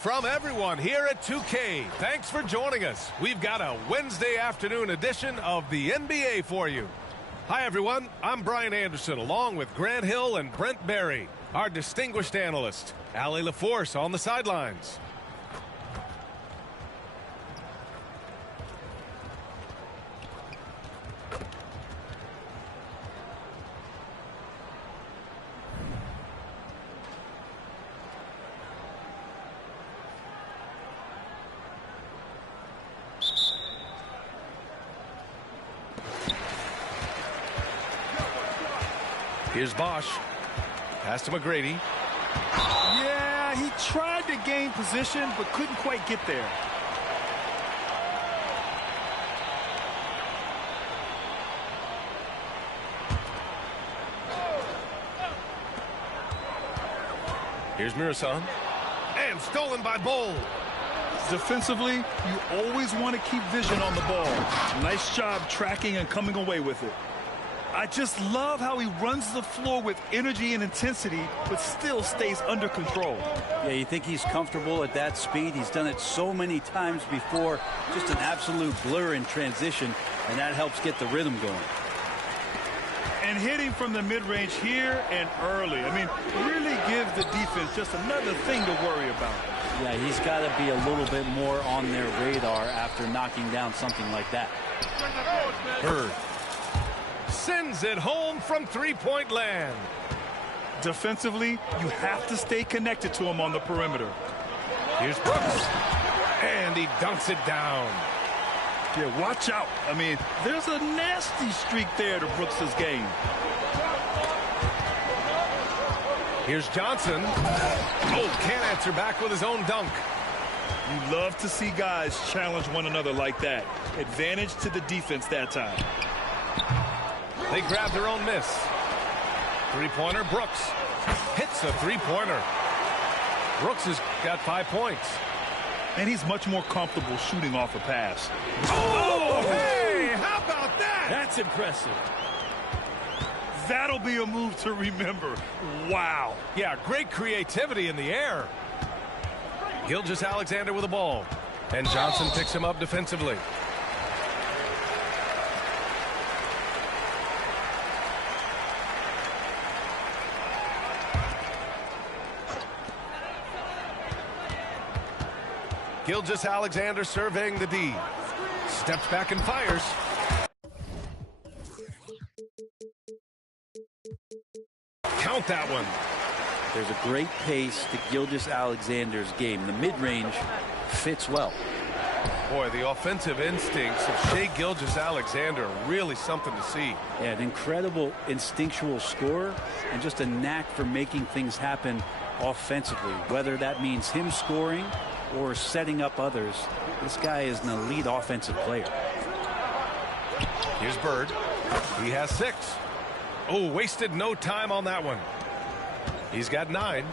From everyone here at 2K, thanks for joining us. We've got a Wednesday afternoon edition of the NBA for you. Hi, everyone. I'm Brian Anderson, along with Grant Hill and Brent Berry, our distinguished analyst. Allie LaForce on the sidelines. Here's Bosch. Pass to McGrady. Yeah, he tried to gain position, but couldn't quite get there. Here's Mirasan. And stolen by Bol. Defensively, you always want to keep vision on the ball. Nice job tracking and coming away with it. I just love how he runs the floor with energy and intensity, but still stays under control. Yeah, you think he's comfortable at that speed? He's done it so many times before. Just an absolute blur in transition, and that helps get the rhythm going. And hitting from the mid-range here and early. I mean, really give the defense just another thing to worry about. Yeah, he's got to be a little bit more on their radar after knocking down something like that. Bird sends it home from three-point land. Defensively, you have to stay connected to him on the perimeter. Here's Brooks. And he dunks it down. Yeah, watch out. I mean, there's a nasty streak there to Brooks' game. Here's Johnson. Oh, can't answer back with his own dunk. You love to see guys challenge one another like that. Advantage to the defense that time. They grab their own miss. Three-pointer, Brooks. Hits a three-pointer. Brooks has got 5 points. And he's much more comfortable shooting off a pass. Oh, hey, how about that? That's impressive. That'll be a move to remember. Wow. Yeah, great creativity in the air. Gilgeous-Alexander with the ball. And Johnson picks him up defensively. Gilgeous-Alexander surveying the D. Steps back and fires. Count that one. There's a great pace to Gilgeous-Alexander's game. The mid-range fits well. Boy, the offensive instincts of Shai Gilgeous-Alexander are really something to see. Yeah, an incredible instinctual scorer and just a knack for making things happen offensively, whether that means him scoring or setting up others. This guy is an elite offensive player. Here's Bird. He has 6. Oh, wasted no time on that one. He's got 9.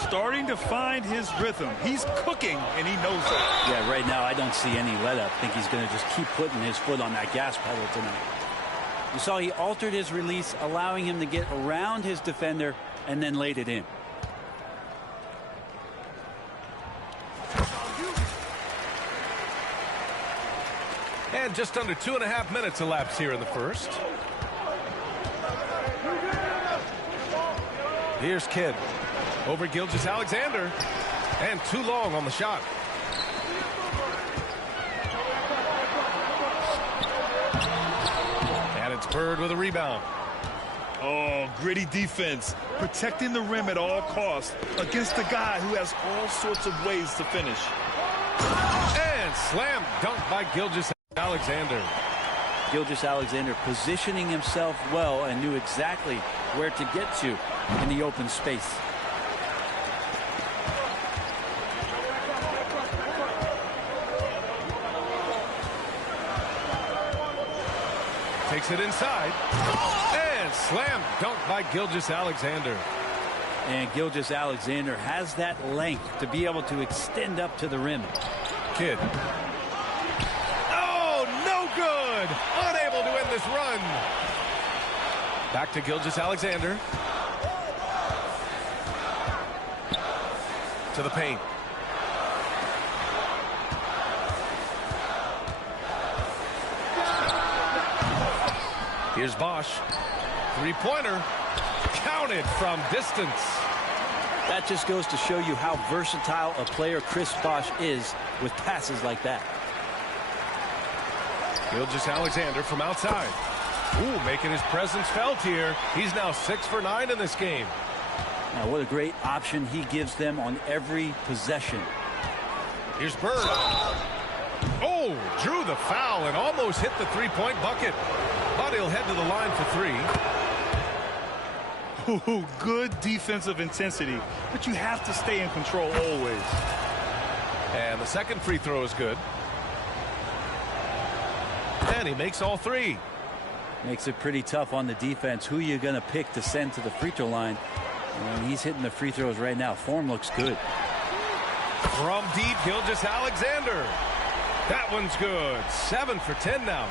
Starting to find his rhythm. He's cooking, and he knows it. Yeah, right now I don't see any let-up. I think he's going to just keep putting his foot on that gas pedal tonight. You saw he altered his release, allowing him to get around his defender and then laid it in. And just under 2.5 minutes elapsed here in the first. Here's Kidd. Over Gilgeous-Alexander. And too long on the shot. And it's Bird with a rebound. Oh, gritty defense. Protecting the rim at all costs against a guy who has all sorts of ways to finish. And slam dunk by Gilgeous-Alexander. Gilgeous-Alexander positioning himself well and knew exactly where to get to in the open space. Takes it inside. And slam dunk by Gilgeous-Alexander. And Gilgeous-Alexander has that length to be able to extend up to the rim. Kidd. Oh, no good. Unable to end this run. Back to Gilgeous-Alexander. To the paint. Here's Bosch. Three-pointer. Counted from distance. That just goes to show you how versatile a player Chris Bosch is with passes like that. Gilgeous-Alexander from outside. Ooh, making his presence felt here. He's now 6 for 9 in this game. Now, what a great option he gives them on every possession. Here's Bird. Oh, drew the foul and almost hit the three-point bucket. But he'll head to the line for 3. Ooh, good defensive intensity, but you have to stay in control always. And the second free throw is good. And he makes all 3. Makes it pretty tough on the defense. Who you going to pick to send to the free throw line? And he's hitting the free throws right now. Form looks good. From deep, Gilgeous-Alexander. That one's good. 7 for 10 now.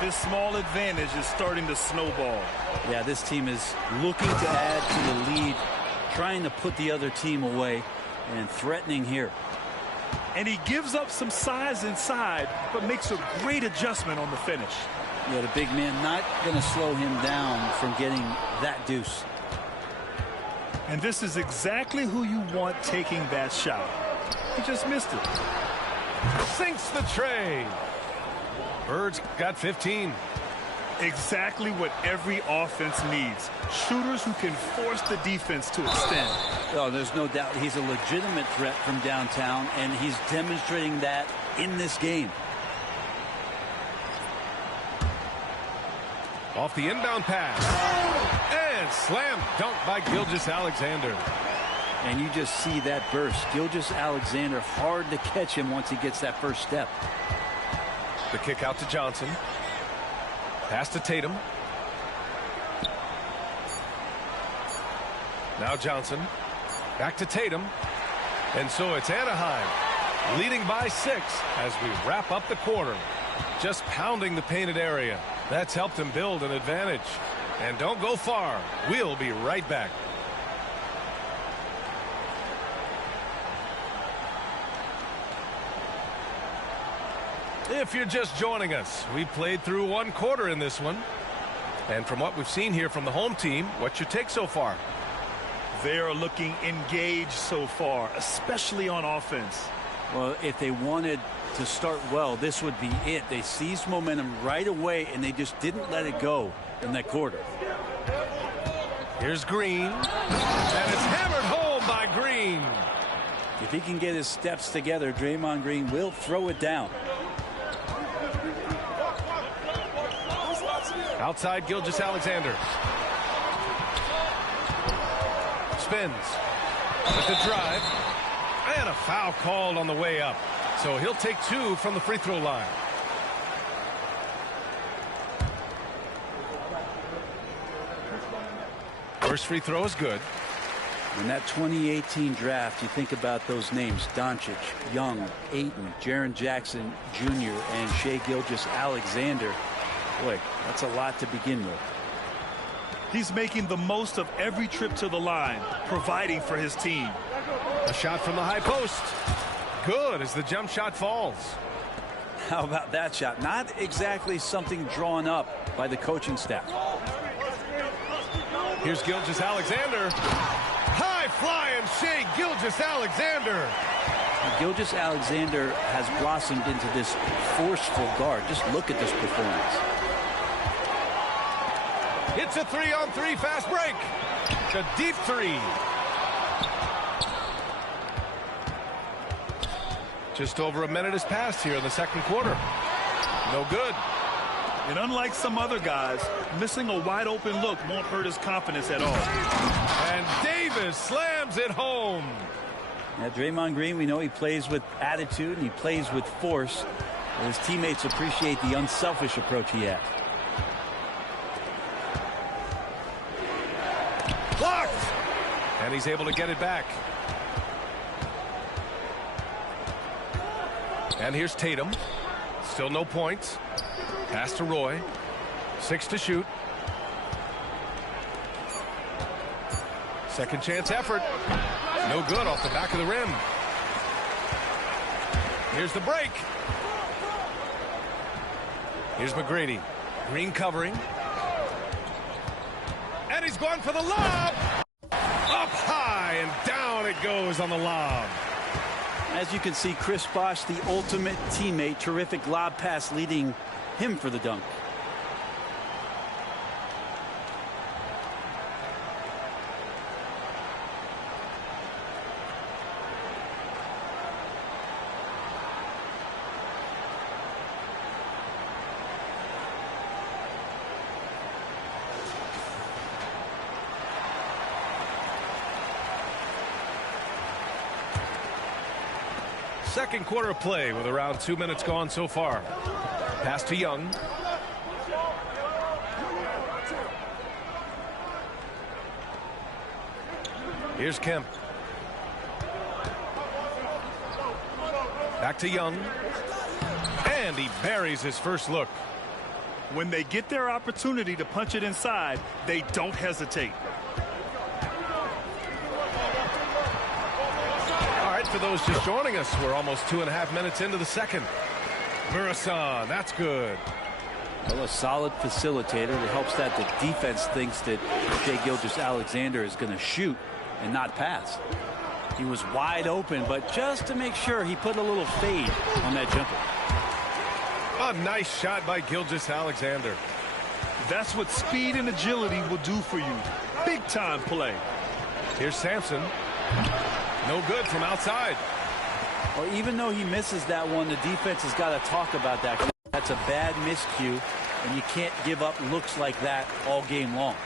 This small advantage is starting to snowball. Yeah, this team is looking to add to the lead, trying to put the other team away, and threatening here. And he gives up some size inside, but makes a great adjustment on the finish. Yeah, the big man not going to slow him down from getting that deuce. And this is exactly who you want taking that shot. He just missed it. Sinks the tray. Bird's got 15. Exactly what every offense needs. Shooters who can force the defense to extend. Oh, there's no doubt he's a legitimate threat from downtown, and he's demonstrating that in this game. Off the inbound pass. And slam dunk by Gilgeous-Alexander. And you just see that burst. Gilgeous-Alexander, hard to catch him once he gets that first step. The kick out to Johnson. Pass to Tatum. Now Johnson. Back to Tatum. And so it's Anaheim leading by 6 as we wrap up the quarter. Just pounding the painted area. That's helped him build an advantage. And don't go far. We'll be right back. If you're just joining us, we played through 1 quarter in this one. And from what we've seen here from the home team, what's your take so far? They are looking engaged so far, especially on offense. Well, if they wanted to start well, this would be it. They seized momentum right away, and they just didn't let it go in that quarter. Here's Green. And it's hammered home by Green. If he can get his steps together, Draymond Green will throw it down. Outside Gilgeous-Alexander. Spins. With the drive. And a foul called on the way up. So he'll take 2 from the free throw line. First free throw is good. In that 2018 draft, you think about those names: Doncic, Young, Ayton, Jaren Jackson Jr., and Shai Gilgeous-Alexander. Boy, that's a lot to begin with. He's making the most of every trip to the line, providing for his team. A shot from the high post. Good as the jump shot falls. How about that shot? Not exactly something drawn up by the coaching staff. Here's Gilgeous-Alexander. High flying Shai Gilgeous-Alexander. Gilgeous-Alexander has blossomed into this forceful guard. Just look at this performance. It's a 3-on-3 fast break. The deep 3. Just over a minute has passed here in the second quarter. No good. And unlike some other guys, missing a wide open look won't hurt his confidence at all. And Davis slams it home. Now, Draymond Green, we know he plays with attitude and he plays with force. His teammates appreciate the unselfish approach he has. Blocked! And he's able to get it back. And here's Tatum. Still no points. Pass to Roy. 6 to shoot. Second chance effort. No good off the back of the rim. Here's the break. Here's McGrady. Green covering. going for the lob. Up high and down it goes on the lob. As you can see, Chris Bosh, the ultimate teammate. Terrific lob pass leading him for the dunk. Second quarter play with around 2 minutes gone so far. Pass to Young. Here's Kemp. Back to Young. And he buries his first look. When they get their opportunity to punch it inside, they don't hesitate. For those just joining us, we're almost 2.5 minutes into the second. Murasan, that's good. Well, a solid facilitator that helps that the defense thinks that Shai Gilgeous-Alexander is going to shoot and not pass. He was wide open, but just to make sure, he put a little fade on that jumper. A nice shot by Gilgeous-Alexander. That's what speed and agility will do for you. Big time play. Here's Sampson. No good from outside. Well, even though he misses that one, the defense has got to talk about that. That's a bad miscue, and you can't give up looks like that all game long.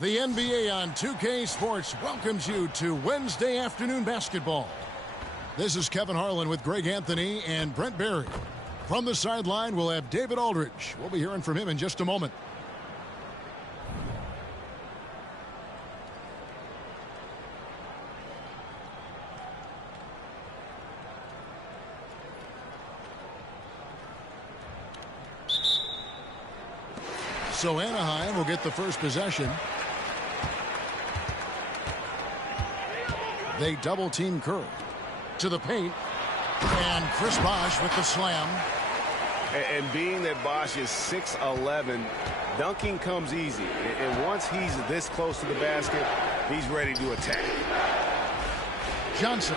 The NBA on 2K Sports welcomes you to Wednesday afternoon basketball. This is Kevin Harlan with Greg Anthony and Brent Barry. From the sideline, we'll have David Aldridge. We'll be hearing from him in just a moment. So Anaheim will get the first possession. They double team Curry to the paint, and Chris Bosh with the slam. And being that Bosh is 6'11", dunking comes easy. And once he's this close to the basket, he's ready to attack. Johnson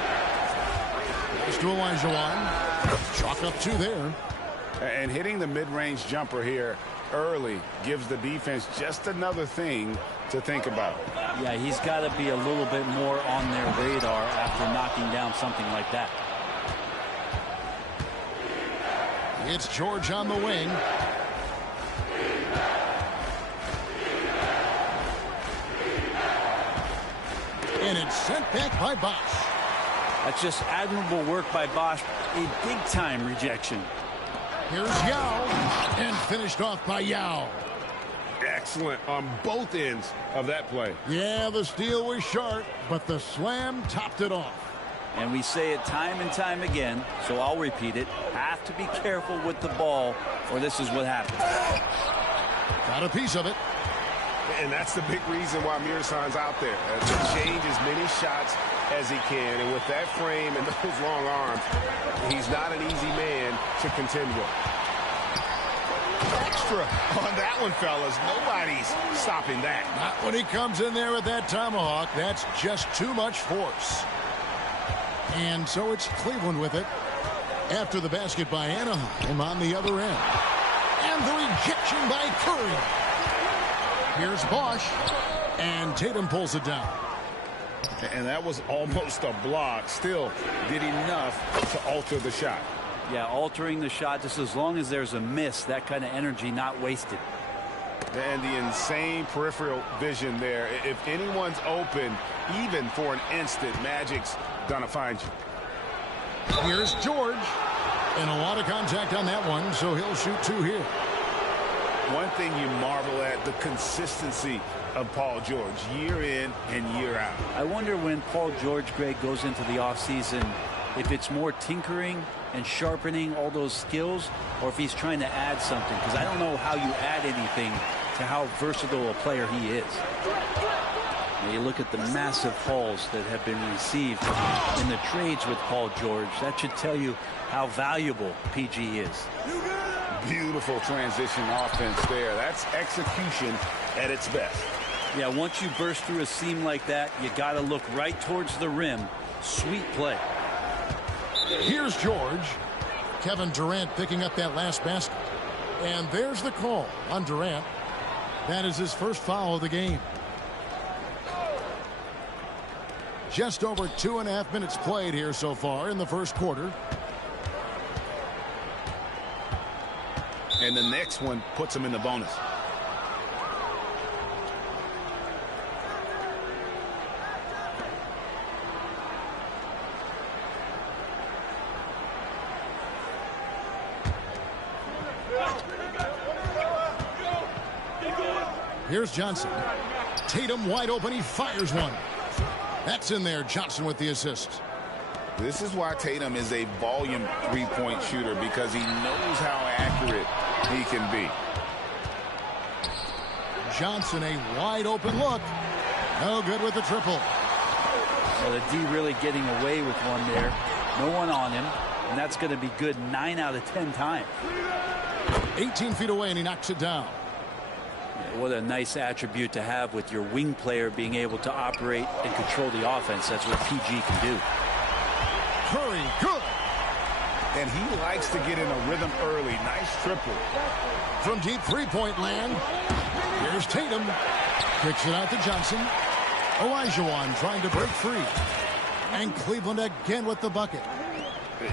goes to Olajuwon. Chalk up 2 there. And hitting the mid-range jumper here early gives the defense just another thing to think about. Yeah, he's got to be a little bit more on their radar after knocking down something like that. It's George on the wing. And it's sent back by Bosh. That's just admirable work by Bosh. A big-time rejection. Here's Yao, and finished off by Yao. Excellent on both ends of that play. Yeah, the steal was sharp, but the slam topped it off. And we say it time and time again, so I'll repeat it. Have to be careful with the ball, or this is what happens. Got a piece of it. And that's the big reason why Mirsan's out there, to change as many shots as he can. And with that frame and those long arms, he's not an easy man to contend with. Extra on that one, fellas. Nobody's stopping that. Not when he comes in there with that tomahawk. That's just too much force. And so it's Cleveland with it after the basket by Anaheim on the other end. And the rejection by Curry. Here's Bosh, and Tatum pulls it down. And that was almost a block. Still did enough to alter the shot. Yeah, altering the shot just as long as there's a miss, that kind of energy not wasted. And the insane peripheral vision there. If anyone's open, even for an instant, Magic's gonna find you. Here's George, and a lot of contact on that one, so he'll shoot 2 here. One thing you marvel at, the consistency of Paul George, year in and year out. I wonder when Paul George, Greg, goes into the offseason, if it's more tinkering and sharpening all those skills, or if he's trying to add something, because I don't know how you add anything to how versatile a player he is. When you look at the massive hauls that have been received in the trades with Paul George, that should tell you how valuable PG is. Beautiful transition offense there. That's execution at its best. Yeah, once you burst through a seam like that, you got to look right towards the rim. Sweet play. Here's George. Kevin Durant picking up that last basket. And there's the call on Durant. That is his first foul of the game. Just over 2.5 minutes played here so far in the first quarter. And the next one puts him in the bonus. Here's Johnson. Tatum wide open. He fires one. That's in there. Johnson with the assist. This is why Tatum is a volume three-point shooter, because he knows how accurate he can be. Johnson, a wide open look. No good with the triple. Well, the D really getting away with one there. No one on him. And that's going to be good 9 out of 10 times. 18 feet away, and he knocks it down. Yeah, what a nice attribute to have with your wing player being able to operate and control the offense. That's what PG can do. Curry, good. And he likes to get in a rhythm early. Nice triple. From deep three-point land, here's Tatum. Kicks it out to Johnson. Olajuwon trying to break free. And Cleveland again with the bucket.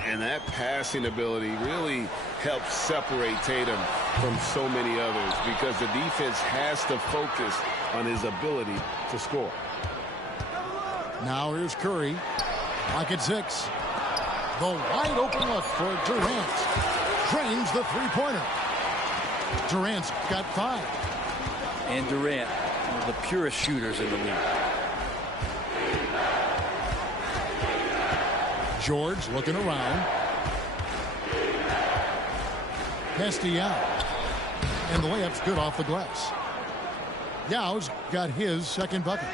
And that passing ability really helps separate Tatum from so many others because the defense has to focus on his ability to score. Now here's Curry. Lock at 6. The wide open look for Durant. Drains the three-pointer. Durant's got 5. And Durant, one of the purest shooters in the league. George looking around. Pass to Yao. And the layup's good off the glass. Yao's got his second bucket.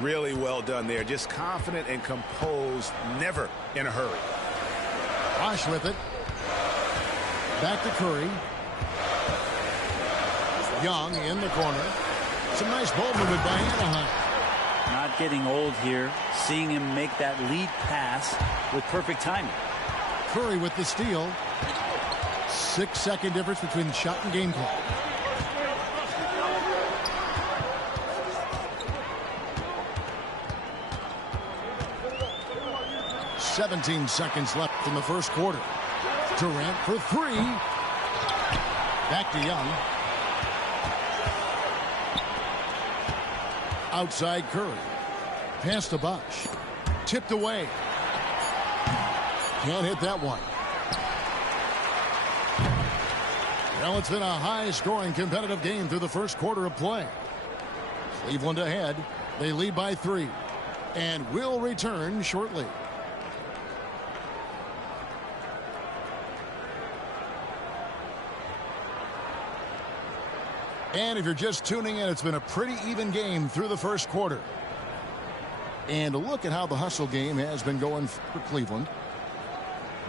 Really well done there. Just confident and composed, never in a hurry. Bosh with it. Back to Curry. Young in the corner. Some nice ball movement by Anaheim. Not getting old here. Seeing him make that lead pass with perfect timing. Curry with the steal. 6-second difference between shot and game clock. "17 seconds left in the first quarter. Durant for 3. Back to Young. Outside Curry. Pass to Bosh. Tipped away. Can't hit that one. Well, it's been a high-scoring competitive game through the first quarter of play. Cleveland ahead. They lead by 3. And will return shortly. And if you're just tuning in, it's been a pretty even game through the first quarter. And look at how the hustle game has been going for Cleveland.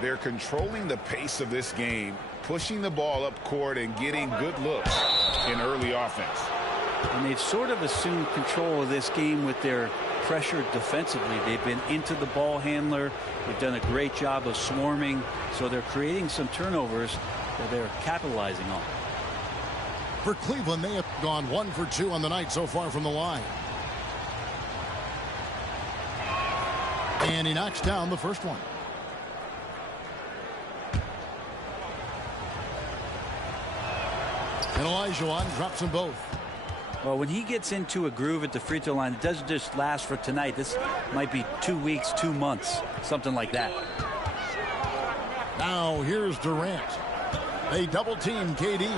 They're controlling the pace of this game, pushing the ball up court and getting good looks in early offense. And they've sort of assumed control of this game with their pressure defensively. They've been into the ball handler. They've done a great job of swarming. So they're creating some turnovers that they're capitalizing on. For Cleveland, they have gone 1 for 2 on the night so far from the line. And he knocks down the first one. And Olajuwon drops them both. Well, when he gets into a groove at the free throw line, it doesn't just last for tonight. This might be 2 weeks, 2 months, something like that. Now here's Durant. They double team KD.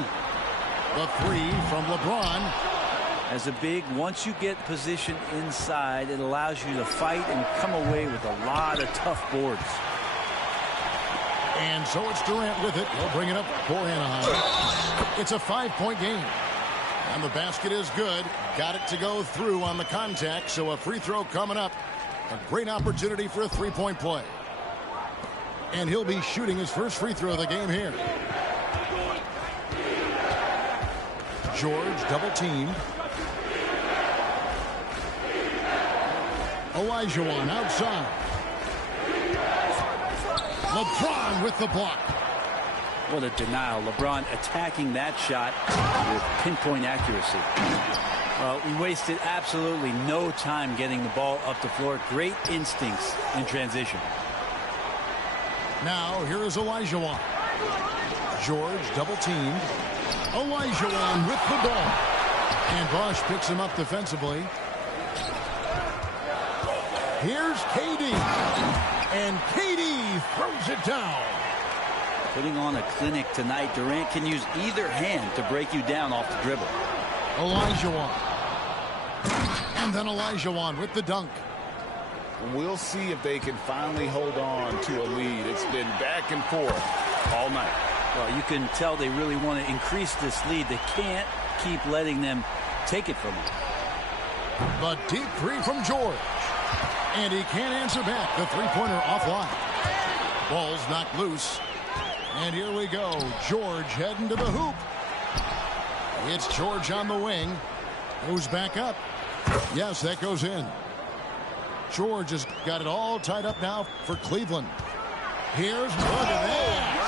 The 3 from LeBron. As a big, once you get position inside, it allows you to fight and come away with a lot of tough boards. And so it's Durant with it. He'll bring it up for Anaheim. It's a 5-point game. And the basket is good. Got it to go through on the contact. So a free throw coming up. A great opportunity for a 3-point play. And he'll be shooting his first free throw of the game here. George double teamed. Olajuwon outside. LeBron with the block. What a denial. LeBron attacking that shot with pinpoint accuracy. We wasted absolutely no time getting the ball up the floor. Great instincts in transition. Now here is Olajuwon. George double teamed. Olajuwon with the ball. And Bosh picks him up defensively. Here's KD. And KD throws it down. Putting on a clinic tonight. Durant can use either hand to break you down off the dribble. Olajuwon. And then Olajuwon with the dunk. We'll see if they can finally hold on to a lead. It's been back and forth all night. Well, you can tell they really want to increase this lead. They can't keep letting them take it from them. The deep 3 from George. And he can't answer back. The three-pointer offline. Ball's knocked loose. And here we go. George heading to the hoop. It's George on the wing. Goes back up. Yes, that goes in. George has got it all tied up now for Cleveland. Here's look at that.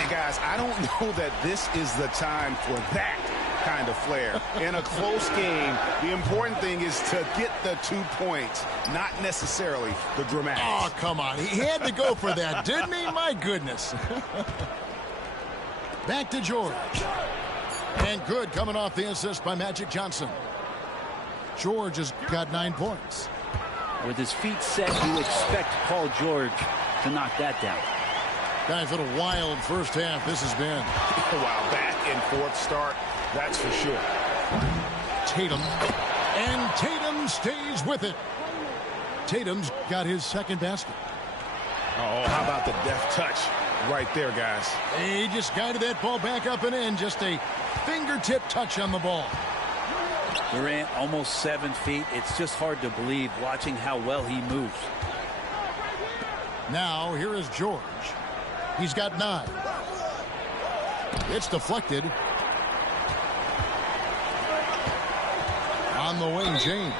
And guys, I don't know that this is the time for that kind of flair. In a close game, the important thing is to get the 2 points, not necessarily the dramatics. Oh, come on. He had to go for that, didn't he? My goodness. Back to George. And good coming off the assist by Magic Johnson. George has got 9 points. With his feet set, you expect Paul George to knock that down. Guys, what a wild first half this has been. Wow, back and forth start, that's for sure. Tatum. And Tatum stays with it. Tatum's got his second basket. Oh, how about the deft touch right there, guys? He just guided that ball back up and in. Just a fingertip touch on the ball. Durant almost 7 feet. It's just hard to believe watching how well he moves. Now here is George. He's got 9. It's deflected. On the wing, James.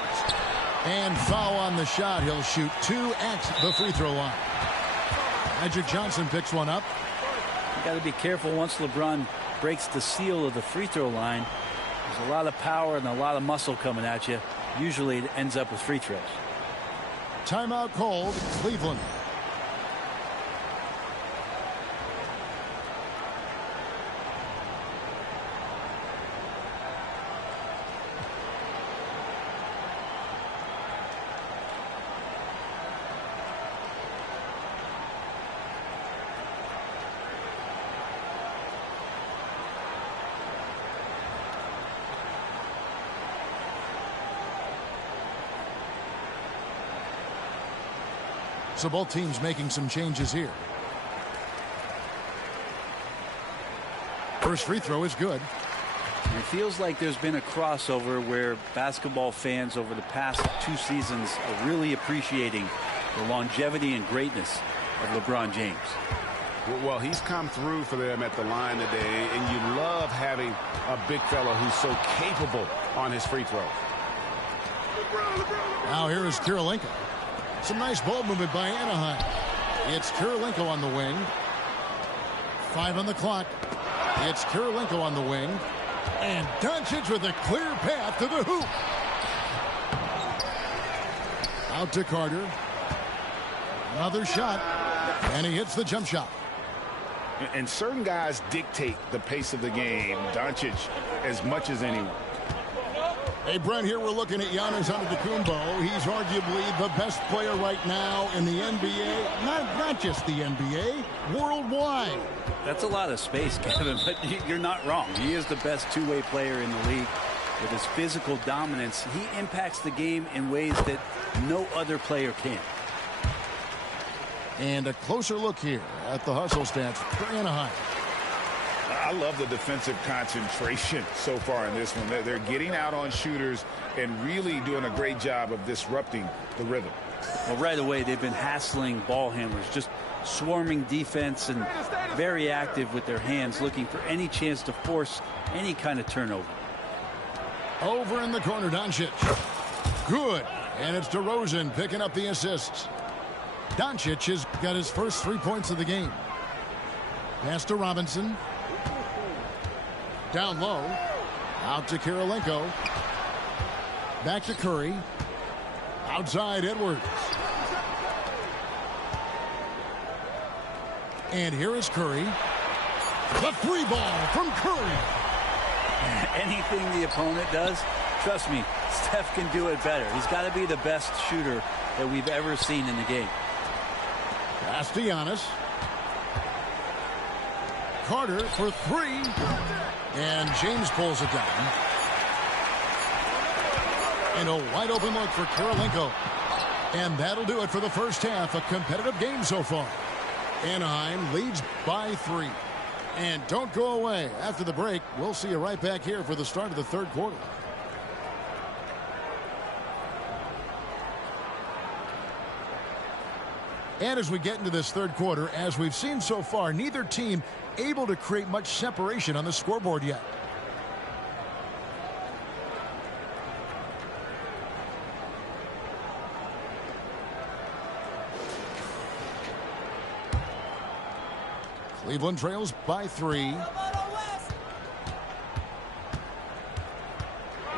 And foul on the shot. He'll shoot 2 at the free throw line. Magic Johnson picks one up. You got to be careful once LeBron breaks the seal of the free throw line. There's a lot of power and a lot of muscle coming at you. Usually it ends up with free throws. Timeout called, Cleveland. So both teams making some changes here. First free throw is good. It feels like there's been a crossover where basketball fans over the past 2 seasons are really appreciating the longevity and greatness of LeBron James. Well, he's come through for them at the line today, and you love having a big fella who's so capable on his free throws. Now here is Kirilenko. Some nice ball movement by Anaheim. It's Kirilenko on the wing. 5 on the clock. It's Kirilenko on the wing. And Doncic with a clear path to the hoop. Out to Carter. Another shot. And he hits the jump shot. And certain guys dictate the pace of the game. Doncic as much as anyone. Hey, Brent, here we're looking at Giannis Antetokounmpo. He's arguably the best player right now in the NBA. Not just the NBA, worldwide. That's a lot of space, Kevin, but you're not wrong. He is the best two-way player in the league. With his physical dominance, he impacts the game in ways that no other player can. And a closer look here at the hustle stats for Anaheim. I love the defensive concentration so far in this one. They're getting out on shooters and really doing a great job of disrupting the rhythm. Well, right away, they've been hassling ball handlers, just swarming defense and very active with their hands, looking for any chance to force any kind of turnover. Over in the corner, Doncic. Good. And it's DeRozan picking up the assists. Doncic has got his first 3 points of the game. Pass to Robinson. Down low. Out to Kirilenko. Back to Curry. Outside Edwards. And here is Curry. The free ball from Curry. Anything the opponent does, trust me, Steph can do it better. He's got to be the best shooter that we've ever seen in the game. Pass to Giannis. Carter for 3. And James pulls it down. And a wide open look for Kirilenko. And that'll do it for the first half. A competitive game so far. Anaheim leads by 3. And don't go away. After the break, we'll see you right back here for the start of the third quarter. And as we get into this third quarter, as we've seen so far, neither team able to create much separation on the scoreboard yet. Cleveland trails by 3.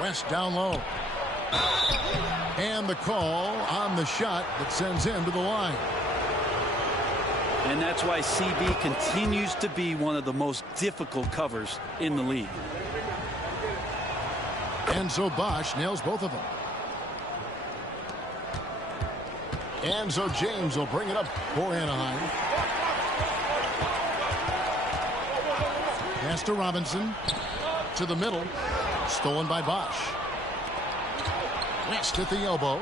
West down low. And the call on the shot that sends him to the line. And that's why CB continues to be one of the most difficult covers in the league. And so Bosch nails both of them. And so James will bring it up for Anaheim. Pass to Robinson. To the middle. Stolen by Bosch. West at the elbow.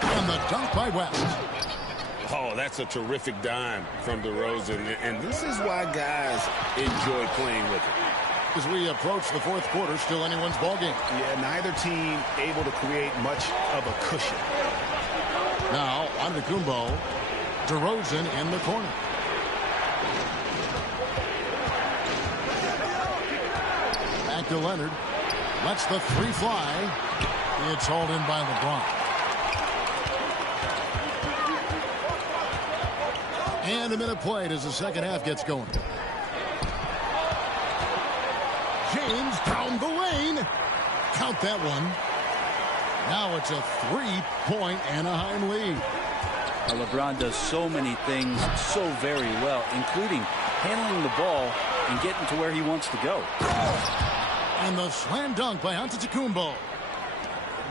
And the dunk by West. Oh, that's a terrific dime from DeRozan. And this is why guys enjoy playing with it. As we approach the fourth quarter, still anyone's ballgame. Yeah, neither team able to create much of a cushion. Now, Antetokounmpo. DeRozan in the corner. Back to Leonard. Lets the three fly. It's hauled in by LeBron. And a minute played as the second half gets going. James down the lane. Count that one. Now it's a 3-point Anaheim lead. LeBron does so many things so very well, including handling the ball and getting to where he wants to go. And the slam dunk by Antetokounmpo.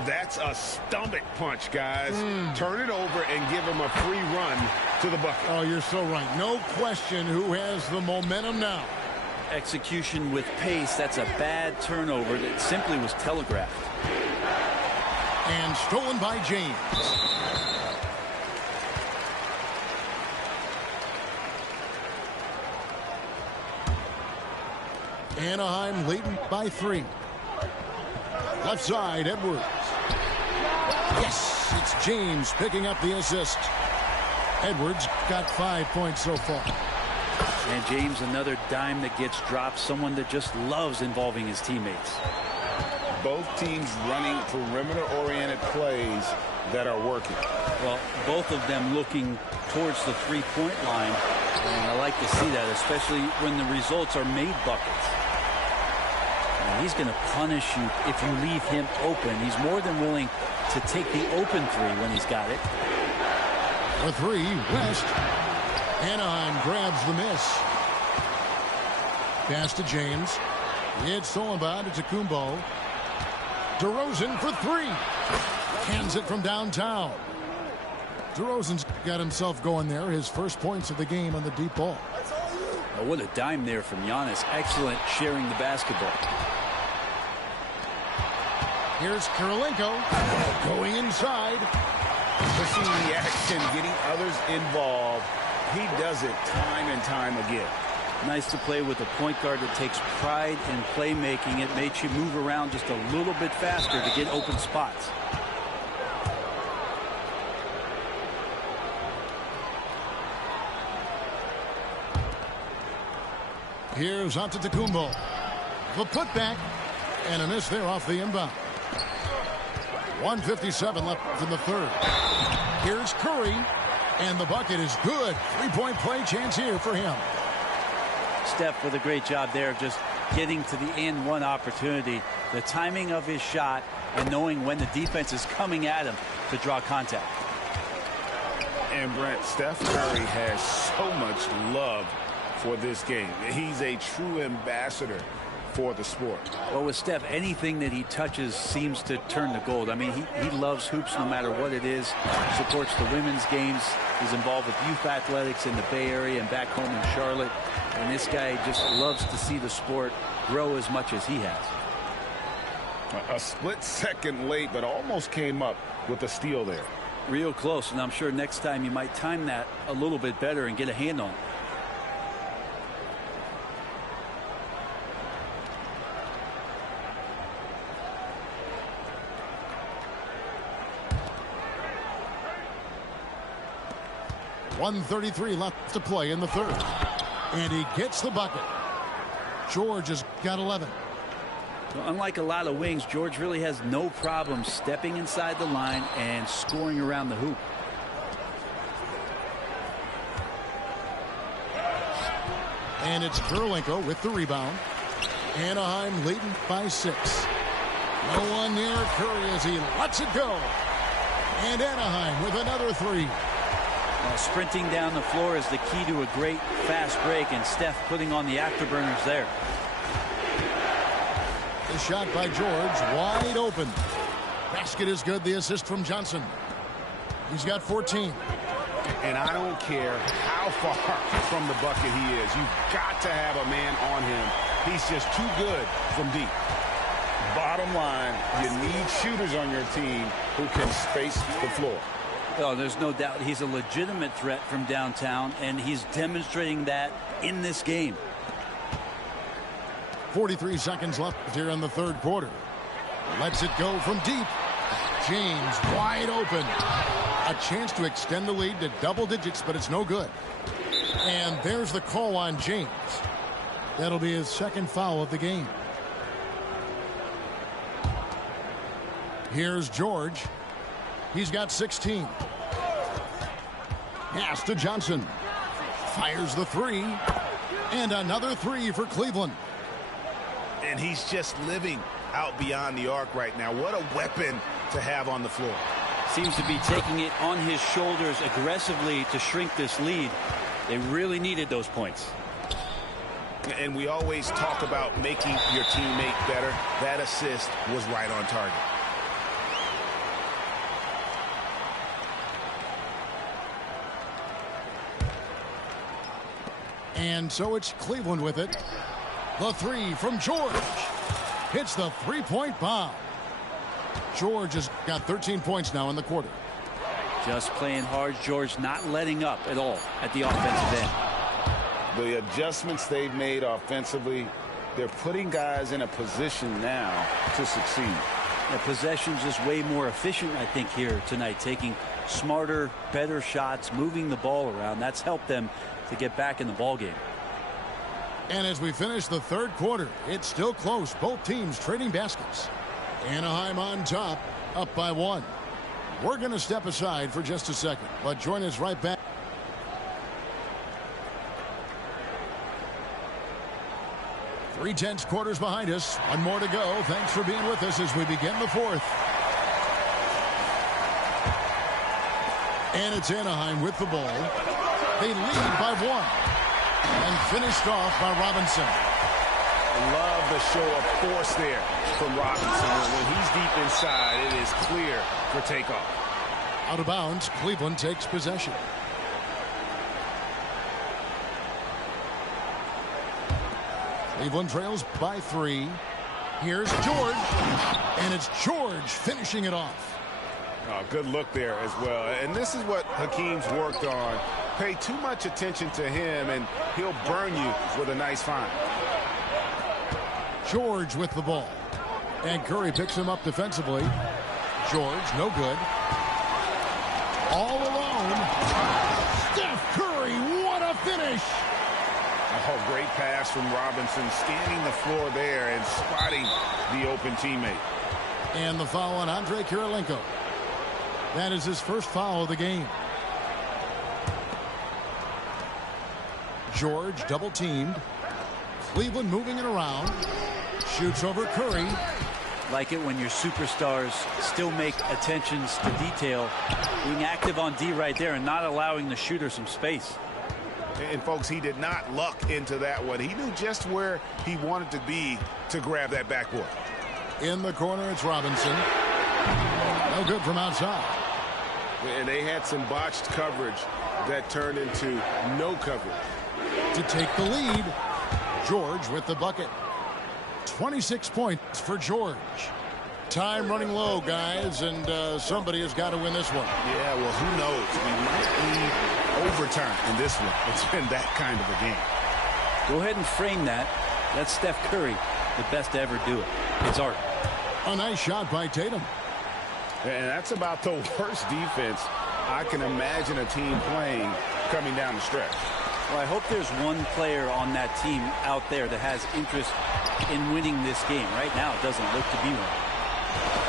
That's a stomach punch, guys. Turn it over and give him a free run to the bucket. Oh, you're so right. No question who has the momentum now. Execution with pace. That's a bad turnover that simply was telegraphed. And stolen by James. Anaheim leading by 3. Left side, Edwards. Yes, it's James picking up the assist. Edwards got 5 points so far. And James, another dime that gets dropped. Someone that just loves involving his teammates. Both teams running perimeter-oriented plays that are working. Well, both of them looking towards the three-point line. And I like to see that, especially when the results are made buckets. And he's going to punish you if you leave him open. He's more than willing to take the open three when he's got it. The three, West. Anaheim grabs the miss. Pass to James. It's stolen by Antetokounmpo. DeRozan for 3. Hands it from downtown. DeRozan's got himself going there. His first points of the game on the deep ball. Oh, what a dime there from Giannis. Excellent sharing the basketball. Here's Kirilenko going inside. Pushing the action, getting others involved. He does it time and time again. Nice to play with a point guard that takes pride in playmaking. It makes you move around just a little bit faster to get open spots. Here's Antetokounmpo. The putback. And a miss there off the inbound. 1:57 left in the third. Here's Curry. And the bucket is good. 3-point play chance here for him. Steph with a great job there of just getting to the and one opportunity. The timing of his shot and knowing when the defense is coming at him to draw contact. And Brent, Steph Curry has so much love for this game. He's a true ambassador for the sport. Well, with Steph, anything that he touches seems to turn to gold. I mean, he loves hoops no matter what it is. Supports the women's games. He's involved with youth athletics in the Bay Area and back home in Charlotte. And this guy just loves to see the sport grow as much as he has. A split second late, but almost came up with a steal there. Real close, and I'm sure next time you might time that a little bit better and get a hand on it. .133 left to play in the third. And he gets the bucket. George has got 11. So unlike a lot of wings, George really has no problem stepping inside the line and scoring around the hoop. And it's Kirilenko with the rebound. Anaheim leading by 6. No one near Curry as he lets it go. And Anaheim with another 3. Well, sprinting down the floor is the key to a great fast break, and Steph putting on the afterburners there. The shot by George, wide open. Basket is good. The assist from Johnson. He's got 14. And I don't care how far from the bucket he is. You've got to have a man on him. He's just too good from deep. Bottom line, you need shooters on your team who can space the floor. Oh, there's no doubt he's a legitimate threat from downtown, and he's demonstrating that in this game. 43 seconds left here in the third quarter. Lets it go from deep. James wide open. A chance to extend the lead to double digits, but it's no good. And there's the call on James. That'll be his second foul of the game. Here's George. He's got 16. Pass to Johnson. Fires the 3. And another 3 for Cleveland. And he's just living out beyond the arc right now. What a weapon to have on the floor. Seems to be taking it on his shoulders aggressively to shrink this lead. They really needed those points. And we always talk about making your teammate better. That assist was right on target. And so it's Cleveland with it. The 3 from George. Hits the three-point bomb. George has got 13 points now in the quarter. Just playing hard. George not letting up at all at the offensive end. The adjustments they've made offensively, they're putting guys in a position now to succeed. The possession's just way more efficient, I think, here tonight. Taking smarter, better shots, moving the ball around. That's helped them to get back in the ball game. And as we finish the third quarter, it's still close. Both teams trading baskets. Anaheim on top, up by 1. We're going to step aside for just a second, but join us right back. Three-tenths quarters behind us. One more to go. Thanks for being with us as we begin the fourth. And it's Anaheim with the ball. They lead by 1. And finished off by Robinson. Love the show of force there from Robinson. When he's deep inside, it is clear for takeoff. Out of bounds, Cleveland takes possession. Cleveland trails by 3. Here's George. And it's George finishing it off. Oh, good look there as well. And this is what Hakeem's worked on. Pay too much attention to him, and he'll burn you with a nice find. George with the ball. And Curry picks him up defensively. George, no good. All alone. Steph Curry, what a finish! Oh, great pass from Robinson, scanning the floor there and spotting the open teammate. And the foul on Andrei Kirilenko. That is his first foul of the game. George double teamed. Cleveland moving it around. Shoots over Curry. Like it when your superstars still make attentions to detail. Being active on D right there and not allowing the shooter some space. And folks, he did not luck into that one. He knew just where he wanted to be to grab that backboard. In the corner, it's Robinson. No good from outside. And they had some botched coverage that turned into no coverage. To take the lead, George with the bucket. 26 points for George. Time running low, guys, and somebody has got to win this one. Yeah, well, who knows? We might need overtime in this one. It's been that kind of a game. Go ahead and frame that. That's Steph Curry, the best to ever do it. It's art. A nice shot by Tatum. And that's about the worst defense I can imagine a team playing coming down the stretch. Well, I hope there's one player on that team out there that has interest in winning this game. Right now, it doesn't look to be one.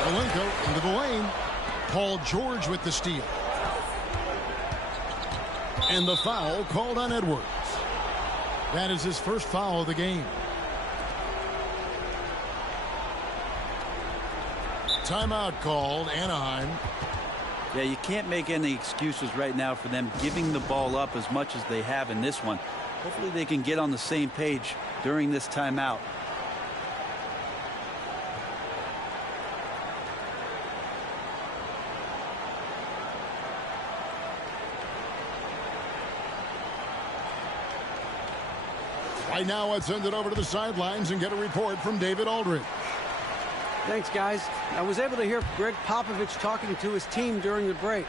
Malenko into the lane. Paul George with the steal. And the foul called on Edwards. That is his first foul of the game. Timeout called, Anaheim. Yeah, you can't make any excuses right now for them giving the ball up as much as they have in this one. Hopefully they can get on the same page during this timeout. Right now, let's send it over to the sidelines and get a report from David Aldridge. Thanks, guys. I was able to hear Greg Popovich talking to his team during the break.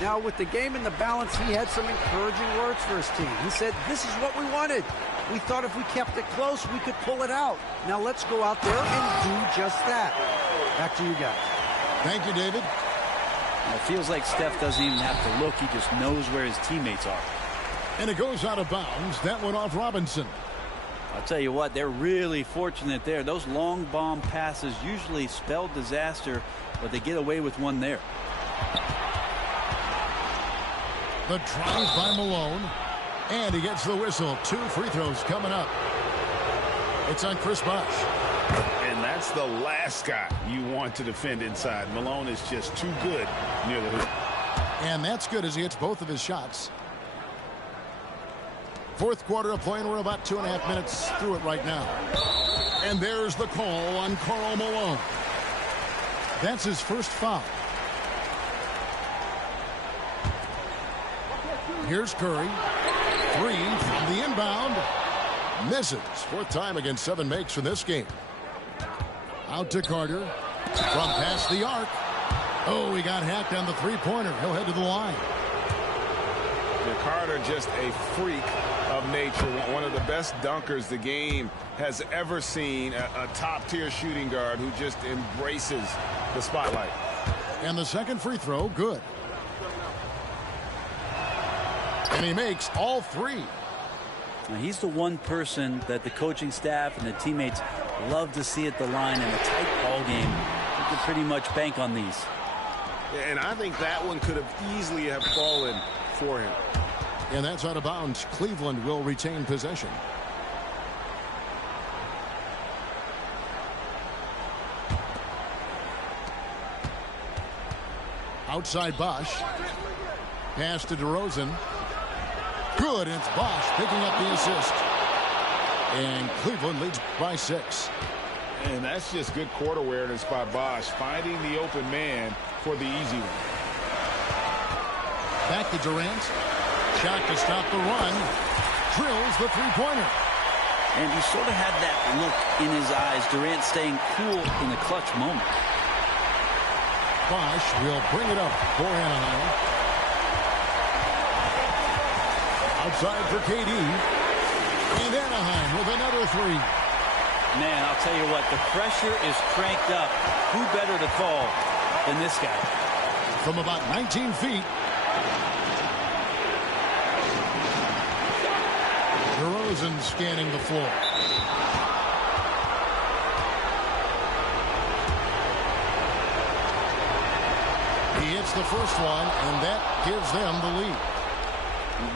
Now, with the game in the balance, he had some encouraging words for his team. He said, this is what we wanted. We thought if we kept it close, we could pull it out. Now let's go out there and do just that. Back to you guys. Thank you, David. It feels like Steph doesn't even have to look. He just knows where his teammates are. And it goes out of bounds. That went off Robinson. I'll tell you what, they're really fortunate there. Those long bomb passes usually spell disaster, but they get away with one there. The drive by Malone. And he gets the whistle. 2 free throws coming up. It's on Chris Bosh. And that's the last guy you want to defend inside. Malone is just too good near the hoop. And that's good as he hits both of his shots. Fourth quarter of play, and we're about 2.5 minutes through it right now. And there's the call on Karl Malone. That's his first foul. Here's Curry. 3 from the inbound. Misses. 4th time against 7 makes in this game. Out to Carter. From past the arc. Oh, he got hacked on the three-pointer. He'll head to the line. Carter, just a freak of nature. One of the best dunkers the game has ever seen. A top-tier shooting guard who just embraces the spotlight. And the second free throw, good. And he makes all 3. Now, he's the one person that the coaching staff and the teammates love to see at the line in a tight ball game. You can pretty much bank on these. And I think that one could have easily have fallen for him. And that's out of bounds. Cleveland will retain possession. Outside Bosh. Pass to DeRozan. Good, and it's Bosh picking up the assist. And Cleveland leads by 6. And that's just good court awareness by Bosh, finding the open man for the easy one. Back to Durant. Shot to stop the run. Drills the three-pointer. And he sort of had that look in his eyes. Durant staying cool in the clutch moment. Bosh will bring it up for Anaheim. Outside for KD. And Anaheim with another 3. Man, I'll tell you what, the pressure is cranked up. Who better to call than this guy? From about 19 feet. DeRozan scanning the floor. He hits the first one, and that gives them the lead.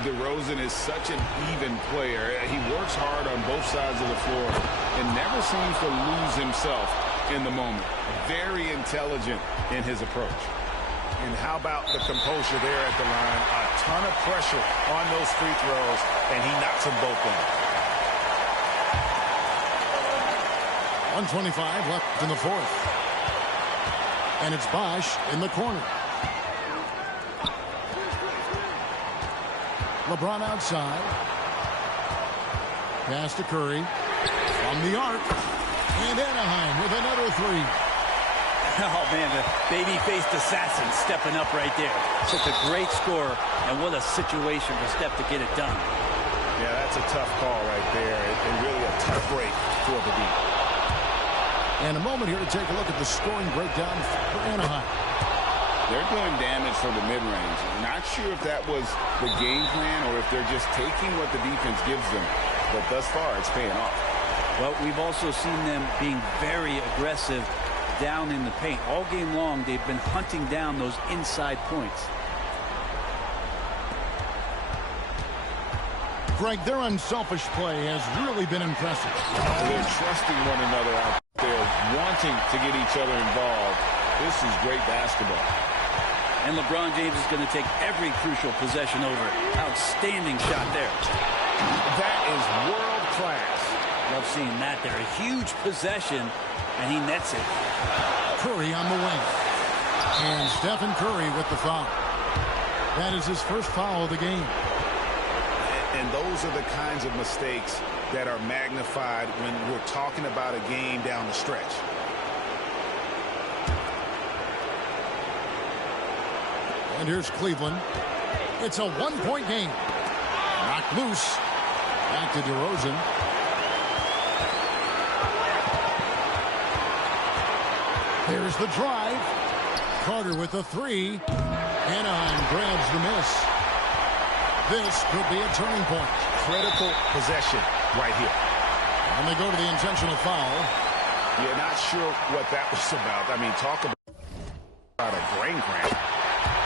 DeRozan is such an even player. He works hard on both sides of the floor and never seems to lose himself in the moment. Very intelligent in his approach. And how about the composure there at the line? A ton of pressure on those free throws, and he knocks them both down. 1:25 left in the 4th. And it's Bosh in the corner. LeBron outside. Pass to Curry. From the arc. And Anaheim with another 3. Oh, man, the baby-faced assassin stepping up right there. Such a great score, and what a situation for Steph to get it done. Yeah, that's a tough call right there, and really a tough break for the D. And a moment here to take a look at the scoring breakdown for Anaheim. They're doing damage from the mid-range. Not sure if that was the game plan or if they're just taking what the defense gives them. But thus far, it's paying off. Well, we've also seen them being very aggressive down in the paint. All game long, they've been hunting down those inside points. Greg, their unselfish play has really been impressive. They're trusting one another out there wanting to get each other involved. This is great basketball. And LeBron James is going to take every crucial possession over. Outstanding shot there. That is world class. Love seeing that there. A huge possession, and he nets it. Curry on the wing. And Stephen Curry with the foul. That is his first foul of the game. And those are the kinds of mistakes that are magnified when we're talking about a game down the stretch. And here's Cleveland. It's a one-point game. Knocked loose. Back to DeRozan. There's the drive. Carter with the three. Anaheim grabs the miss. This could be a turning point. Critical possession right here. And they go to the intentional foul. You're not sure what that was about. I mean, talk about a brain cramp.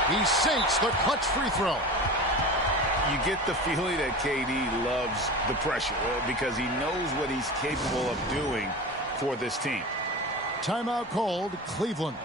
He sinks the clutch free throw. You get the feeling that KD loves the pressure because he knows what he's capable of doing for this team. Timeout called, Cleveland.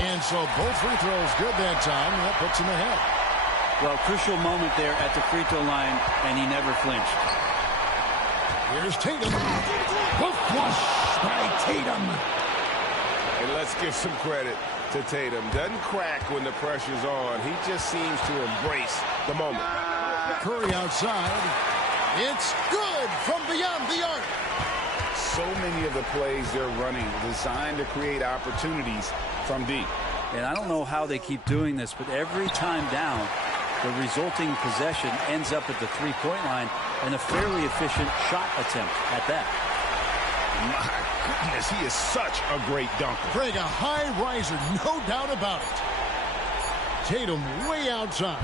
And so both free throws good that time. That puts him ahead. Well, crucial moment there at the free throw line, and he never flinched. Here's Tatum. The flush by Tatum. And let's give some credit to Tatum. Doesn't crack when the pressure's on. He just seems to embrace the moment. Curry outside. It's good from beyond the arc. So many of the plays they're running designed to create opportunities from deep. And I don't know how they keep doing this, but every time down, the resulting possession ends up at the three-point line and a fairly efficient shot attempt at that. My goodness, he is such a great dunker. Craig, a high riser, no doubt about it. Tatum way outside.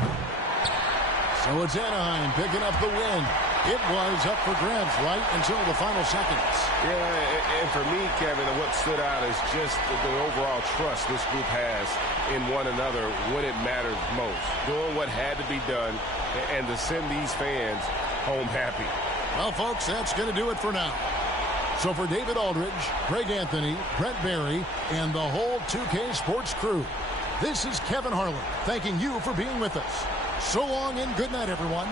So it's Anaheim picking up the win. It was up for grabs right until the final seconds. Yeah, and for me, Kevin, what stood out is just the overall trust this group has in one another when it matters most. Doing what had to be done and to send these fans home happy. Well, folks, that's going to do it for now. So for David Aldridge, Greg Anthony, Brent Barry, and the whole 2K Sports crew, this is Kevin Harlan thanking you for being with us. So long and good night, everyone.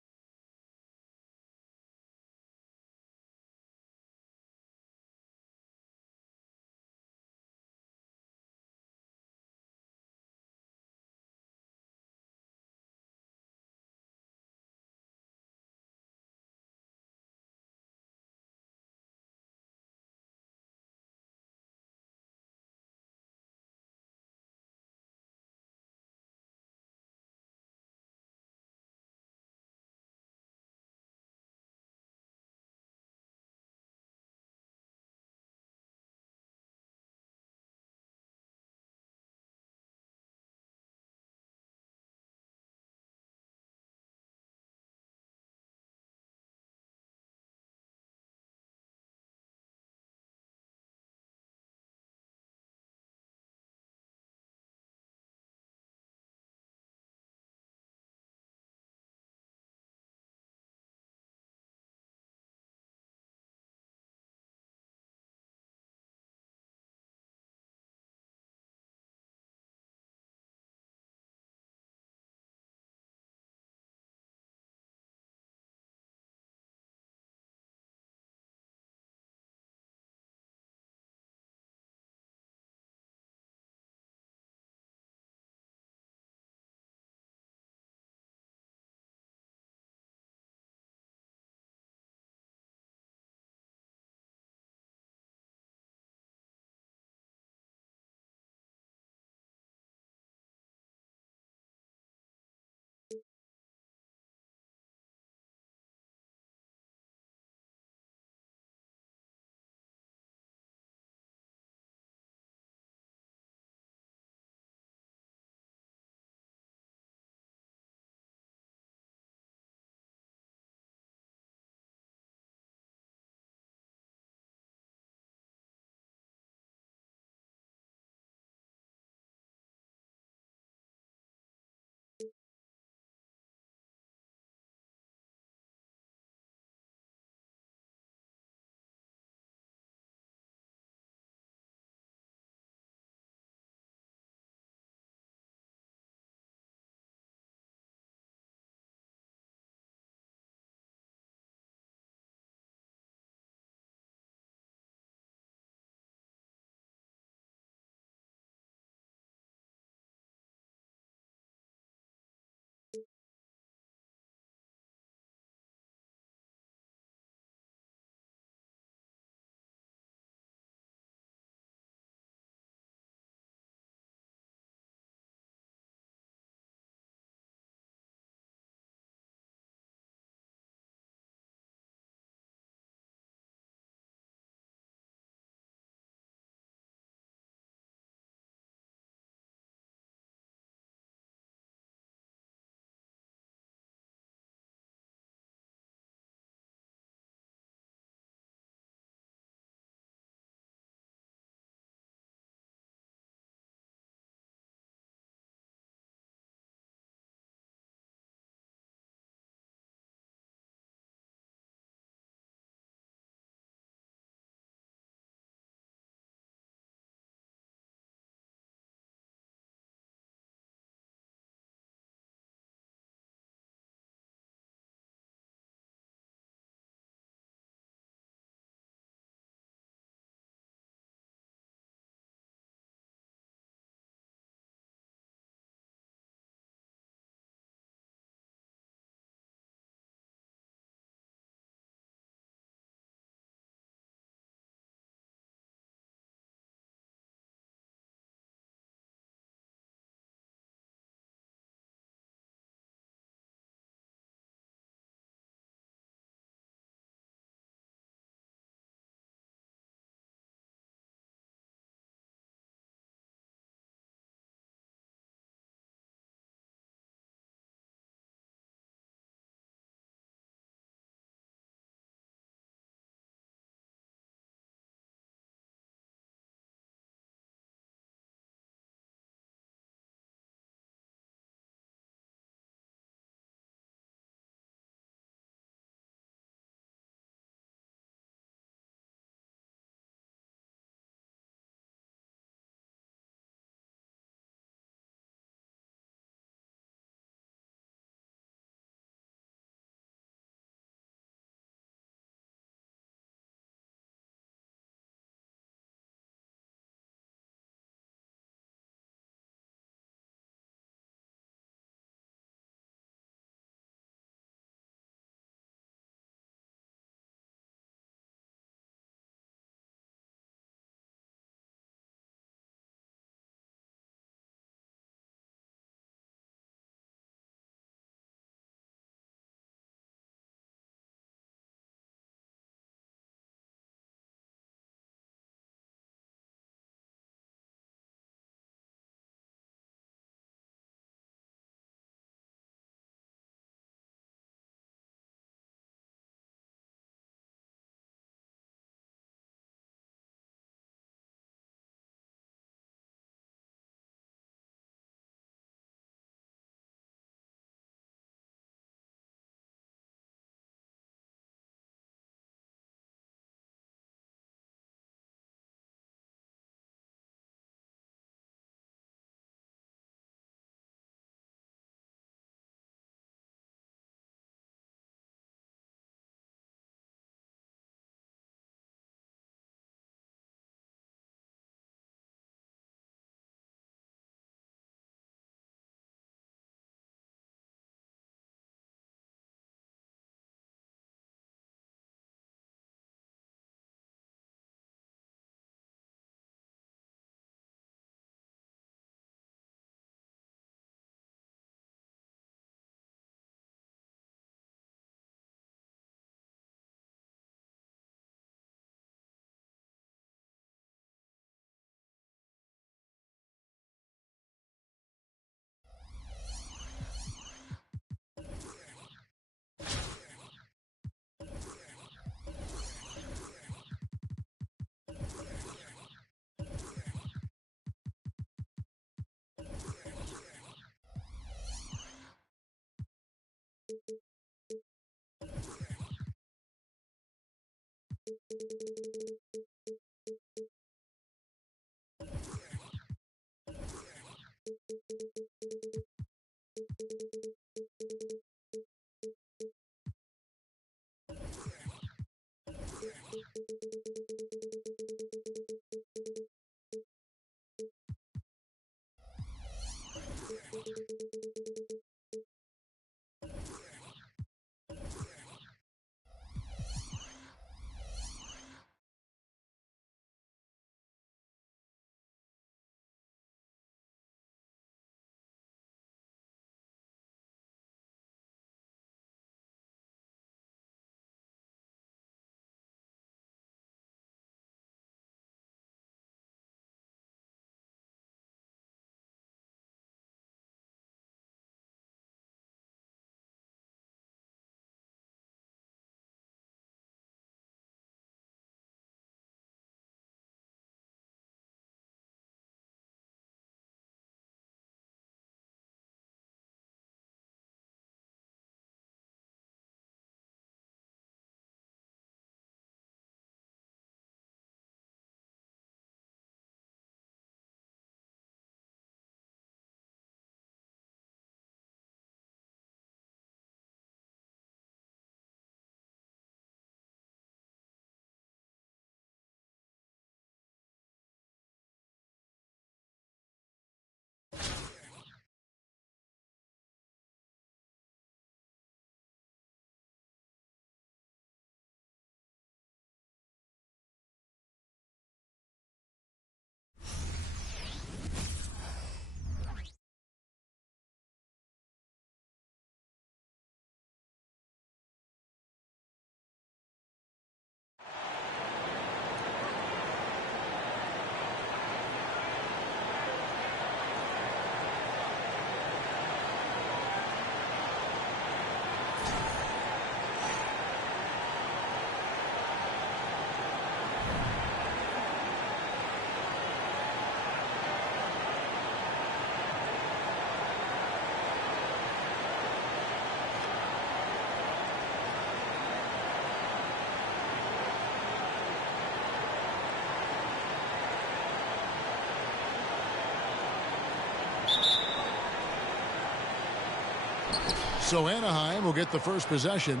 So Anaheim will get the first possession.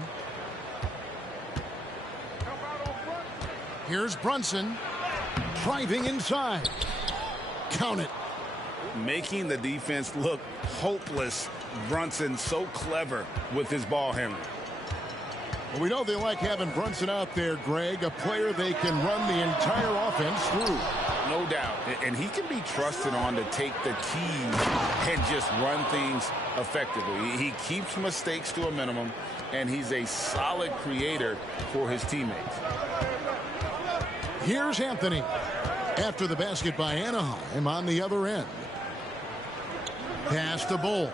Here's Brunson driving inside. Count it. Making the defense look hopeless. Brunson so clever with his ball handling. Well, we know they like having Brunson out there, Greg, a player they can run the entire offense through. No doubt. And he can be trusted on to take the keys and just run things effectively. He keeps mistakes to a minimum, and he's a solid creator for his teammates. Here's Anthony. After the basket by Anaheim on the other end. Pass to Bull.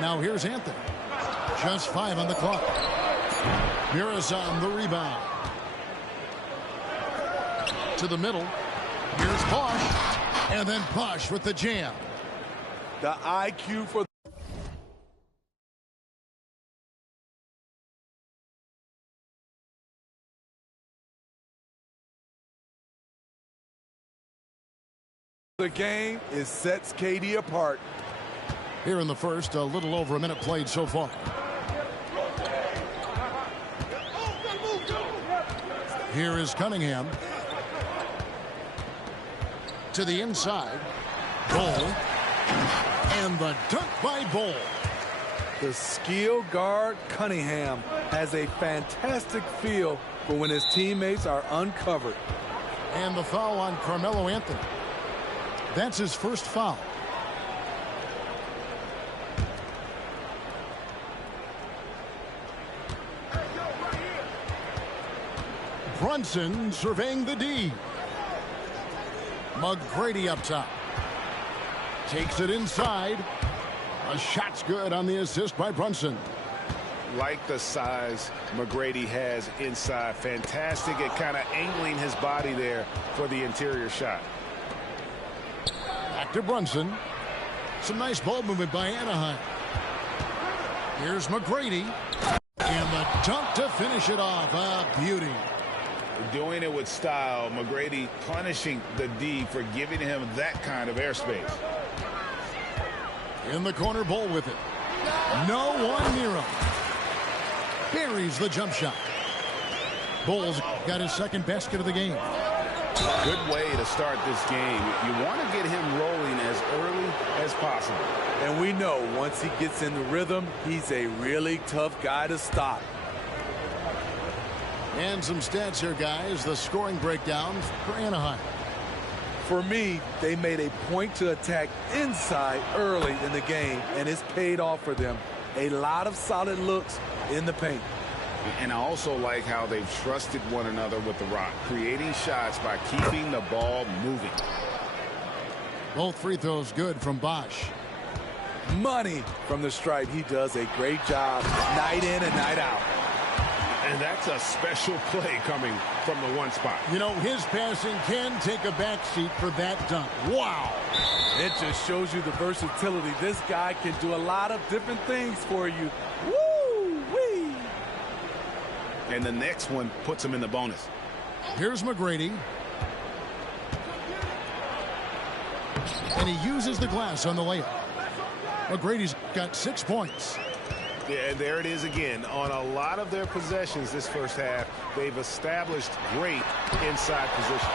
Now here's Anthony. Just 5 on the clock. Mirazan the rebound. To the middle. Here's Bosch. And then Bosch with the jam. The IQ for the game is sets KD apart. Here in the first, a little over a minute played so far. Here is Cunningham. To the inside. Bull. And the dunk by Bull. The skill guard Cunningham has a fantastic feel for when his teammates are uncovered. And the foul on Carmelo Anthony. That's his first foul. Brunson surveying the D. McGrady up top. Takes it inside. A shot's good on the assist by Brunson. Like the size McGrady has inside. Fantastic at kind of angling his body there for the interior shot. Back to Brunson. Some nice ball movement by Anaheim. Here's McGrady. And the dunk to finish it off. A beauty. Doing it with style. McGrady punishing the D for giving him that kind of airspace. In the corner, Bull with it. No one near him. Buries the jump shot. Bull's got his second basket of the game. Good way to start this game. You want to get him rolling as early as possible. And we know once he gets in the rhythm, he's a really tough guy to stop. And some stats here, guys. The scoring breakdown for Anaheim. For me, they made a point to attack inside early in the game, and it's paid off for them. A lot of solid looks in the paint. And I also like how they've trusted one another with the rock, creating shots by keeping the ball moving. Both free throws good from Bosch. Money from the stripe. He does a great job night in and night out. And that's a special play coming from the one spot. You know, his passing can take a backseat for that dunk. Wow. It just shows you the versatility. This guy can do a lot of different things for you. Woo-wee. And the next one puts him in the bonus. Here's McGrady. And he uses the glass on the layup. McGrady's got 6 points. Yeah, there it is again. On a lot of their possessions this first half, they've established great inside position.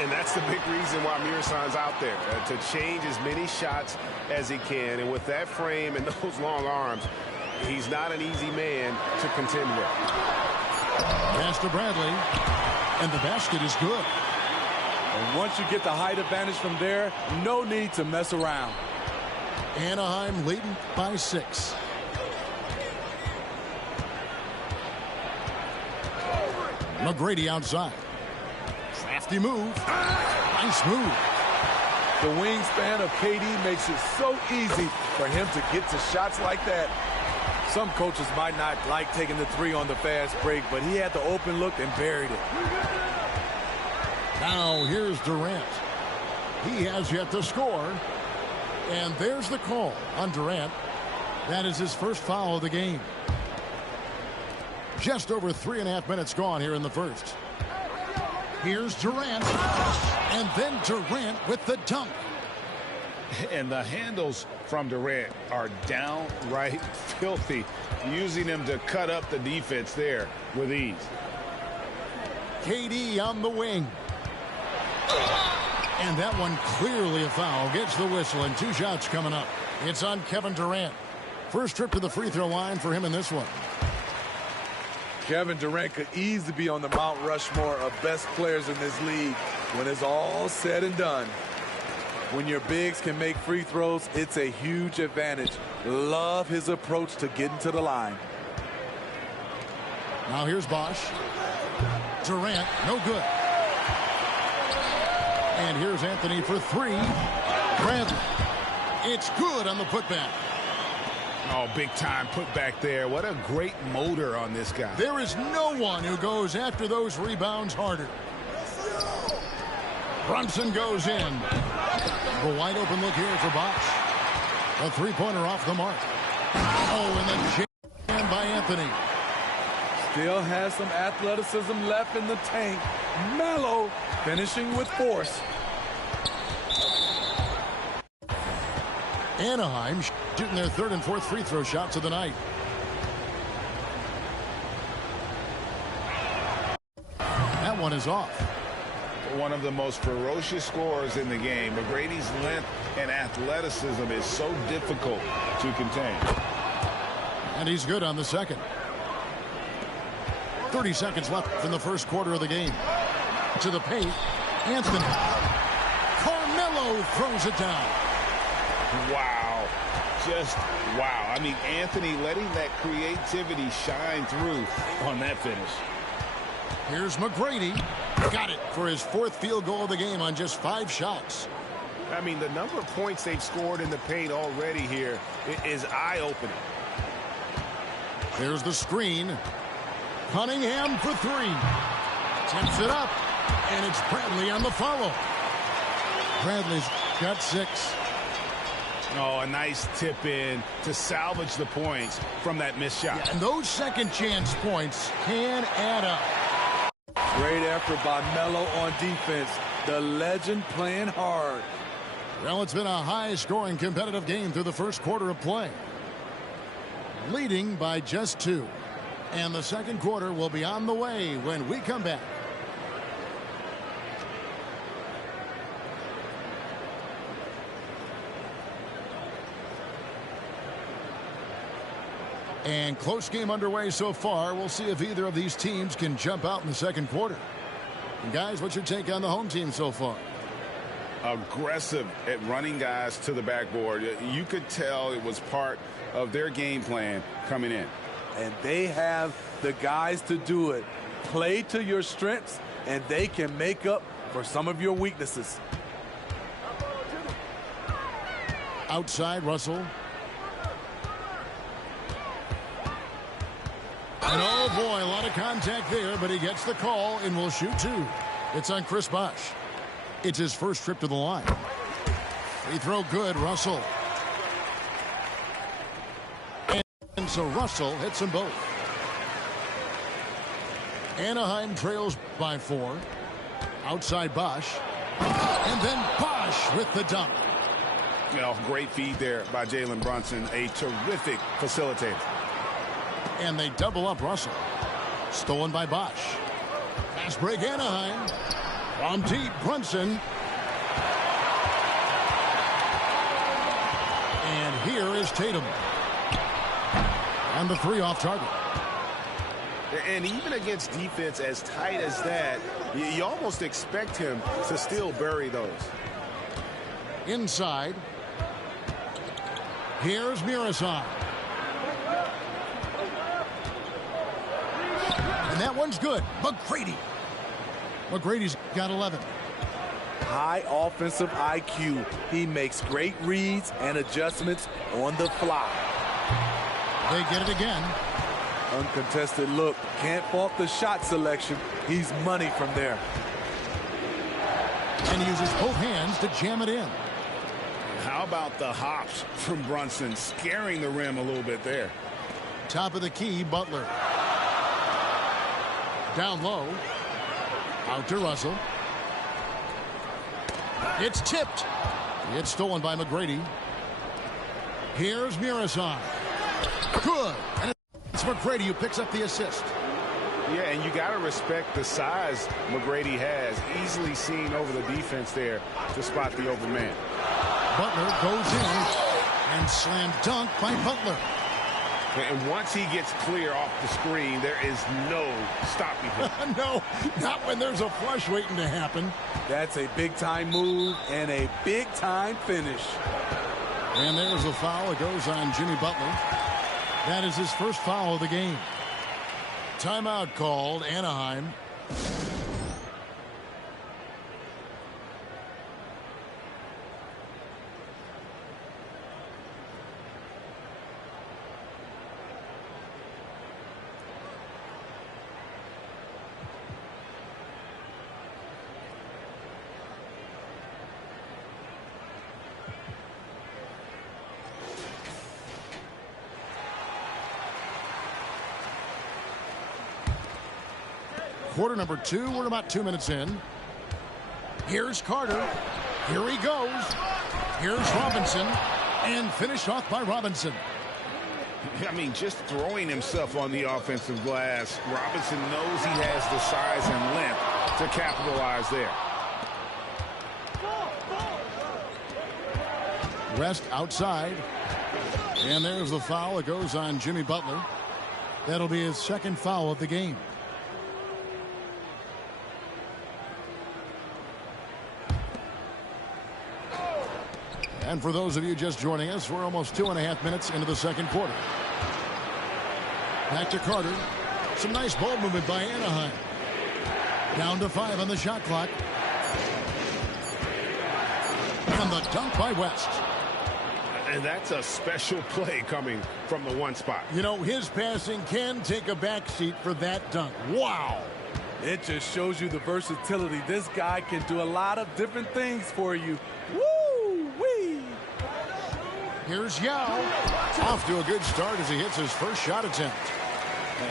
And that's the big reason why Mirazan's out there, to change as many shots as he can. And with that frame and those long arms, he's not an easy man to contend with. Pass to Bradley. And the basket is good. And once you get the height advantage from there, no need to mess around. Anaheim leading by 6. McGrady outside. Crafty move. Nice move. The wingspan of KD makes it so easy for him to get to shots like that. Some coaches might not like taking the 3 on the fast break, but he had the open look and buried it. Now here's Durant. He has yet to score. And there's the call on Durant. That is his first foul of the game. Just over 3.5 minutes gone here in the first. Here's Durant. And then Durant with the dunk. And the handles from Durant are downright filthy, using them to cut up the defense there with ease. KD on the wing. And that one clearly a foul. Gets the whistle, and 2 shots coming up. It's on Kevin Durant. First trip to the free throw line for him in this one. Kevin Durant could easily be on the Mount Rushmore of best players in this league when it's all said and done. When your bigs can make free throws, it's a huge advantage. Love his approach to getting to the line. Now here's Bosch. Durant, no good. And here's Anthony for 3. Bradley. It's good on the putback. Oh, big time putback there. What a great motor on this guy. There is no one who goes after those rebounds harder. Brunson goes in. A wide open look here for Bosch. A 3-pointer off the mark. Oh, and then jammed by Anthony. Still has some athleticism left in the tank. Melo finishing with force. Anaheim shooting their 3rd and 4th free throw shots of the night. That one is off. One of the most ferocious scorers in the game. McGrady's length and athleticism is so difficult to contain. And he's good on the second. 30 seconds left in the first quarter of the game. To the paint. Anthony. Carmelo throws it down. Wow. Just wow. I mean, Anthony letting that creativity shine through on that finish. Here's McGrady. Got it for his 4th field goal of the game on just 5 shots. I mean, the number of points they've scored in the paint already here is eye-opening. There's the screen. Cunningham for 3. Tips it up. And it's Bradley on the follow. Bradley's got 6. Oh, a nice tip in to salvage the points from that missed shot. Yeah, and those second chance points can add up. Great effort by Melo on defense. The legend playing hard. Well, it's been a high-scoring competitive game through the first quarter of play. Leading by just 2. And the second quarter will be on the way when we come back. And close game underway so far. We'll see if either of these teams can jump out in the second quarter. And guys, what's your take on the home team so far? Aggressive at running guys to the backboard. You could tell it was part of their game plan coming in. And they have the guys to do it. Play to your strengths, and they can make up for some of your weaknesses. Outside, Russell. And oh boy, a lot of contact there, but he gets the call and will shoot 2. It's on Chris Bosch. It's his first trip to the line. Free throw good, Russell. And so Russell hits them both. Anaheim trails by 4. Outside Bosch. And then Bosch with the dunk. You know, great feed there by Jalen Brunson, a terrific facilitator. And they double up Russell. Stolen by Bosch. Pass break Anaheim. From deep, Brunson. And here is Tatum. And the 3 off target. And even against defense as tight as that, you almost expect him to still bury those. Inside. Here's Murasov. And that one's good. McGrady. McGrady's got 11. High offensive IQ. He makes great reads and adjustments on the fly. They get it again. Uncontested look. Can't fault the shot selection. He's money from there. And he uses both hands to jam it in. How about the hops from Brunson, scaring the rim a little bit there. Top of the key, Butler. Down low. Out to Russell. It's tipped. It's stolen by McGrady. Here's Murasai. Good. And it's McGrady who picks up the assist. Yeah, and you got to respect the size McGrady has. Easily seen over the defense there to spot the open man. Butler goes in and slam dunk by Butler. And once he gets clear off the screen, there is no stopping him. No, not when there's a flush waiting to happen. That's a big-time move and a big-time finish. And there's a foul. It goes on Jimmy Butler. That is his first foul of the game. Timeout called, Anaheim. Quarter number 2. We're about 2 minutes in. Here's Carter. Here he goes. Here's Robinson. And finished off by Robinson. I mean, just throwing himself on the offensive glass. Robinson knows he has the size and length to capitalize there. West outside. And there's the foul. It goes on Jimmy Butler. That'll be his second foul of the game. And for those of you just joining us, we're almost 2.5 minutes into the second quarter. Back to Carter. Some nice ball movement by Anaheim. Down to 5 on the shot clock. And the dunk by West. And that's a special play coming from the one spot. You know, his passing can take a backseat for that dunk. Wow. It just shows you the versatility. This guy can do a lot of different things for you. Woo-wee! Here's Yao. Off to a good start as he hits his first shot attempt.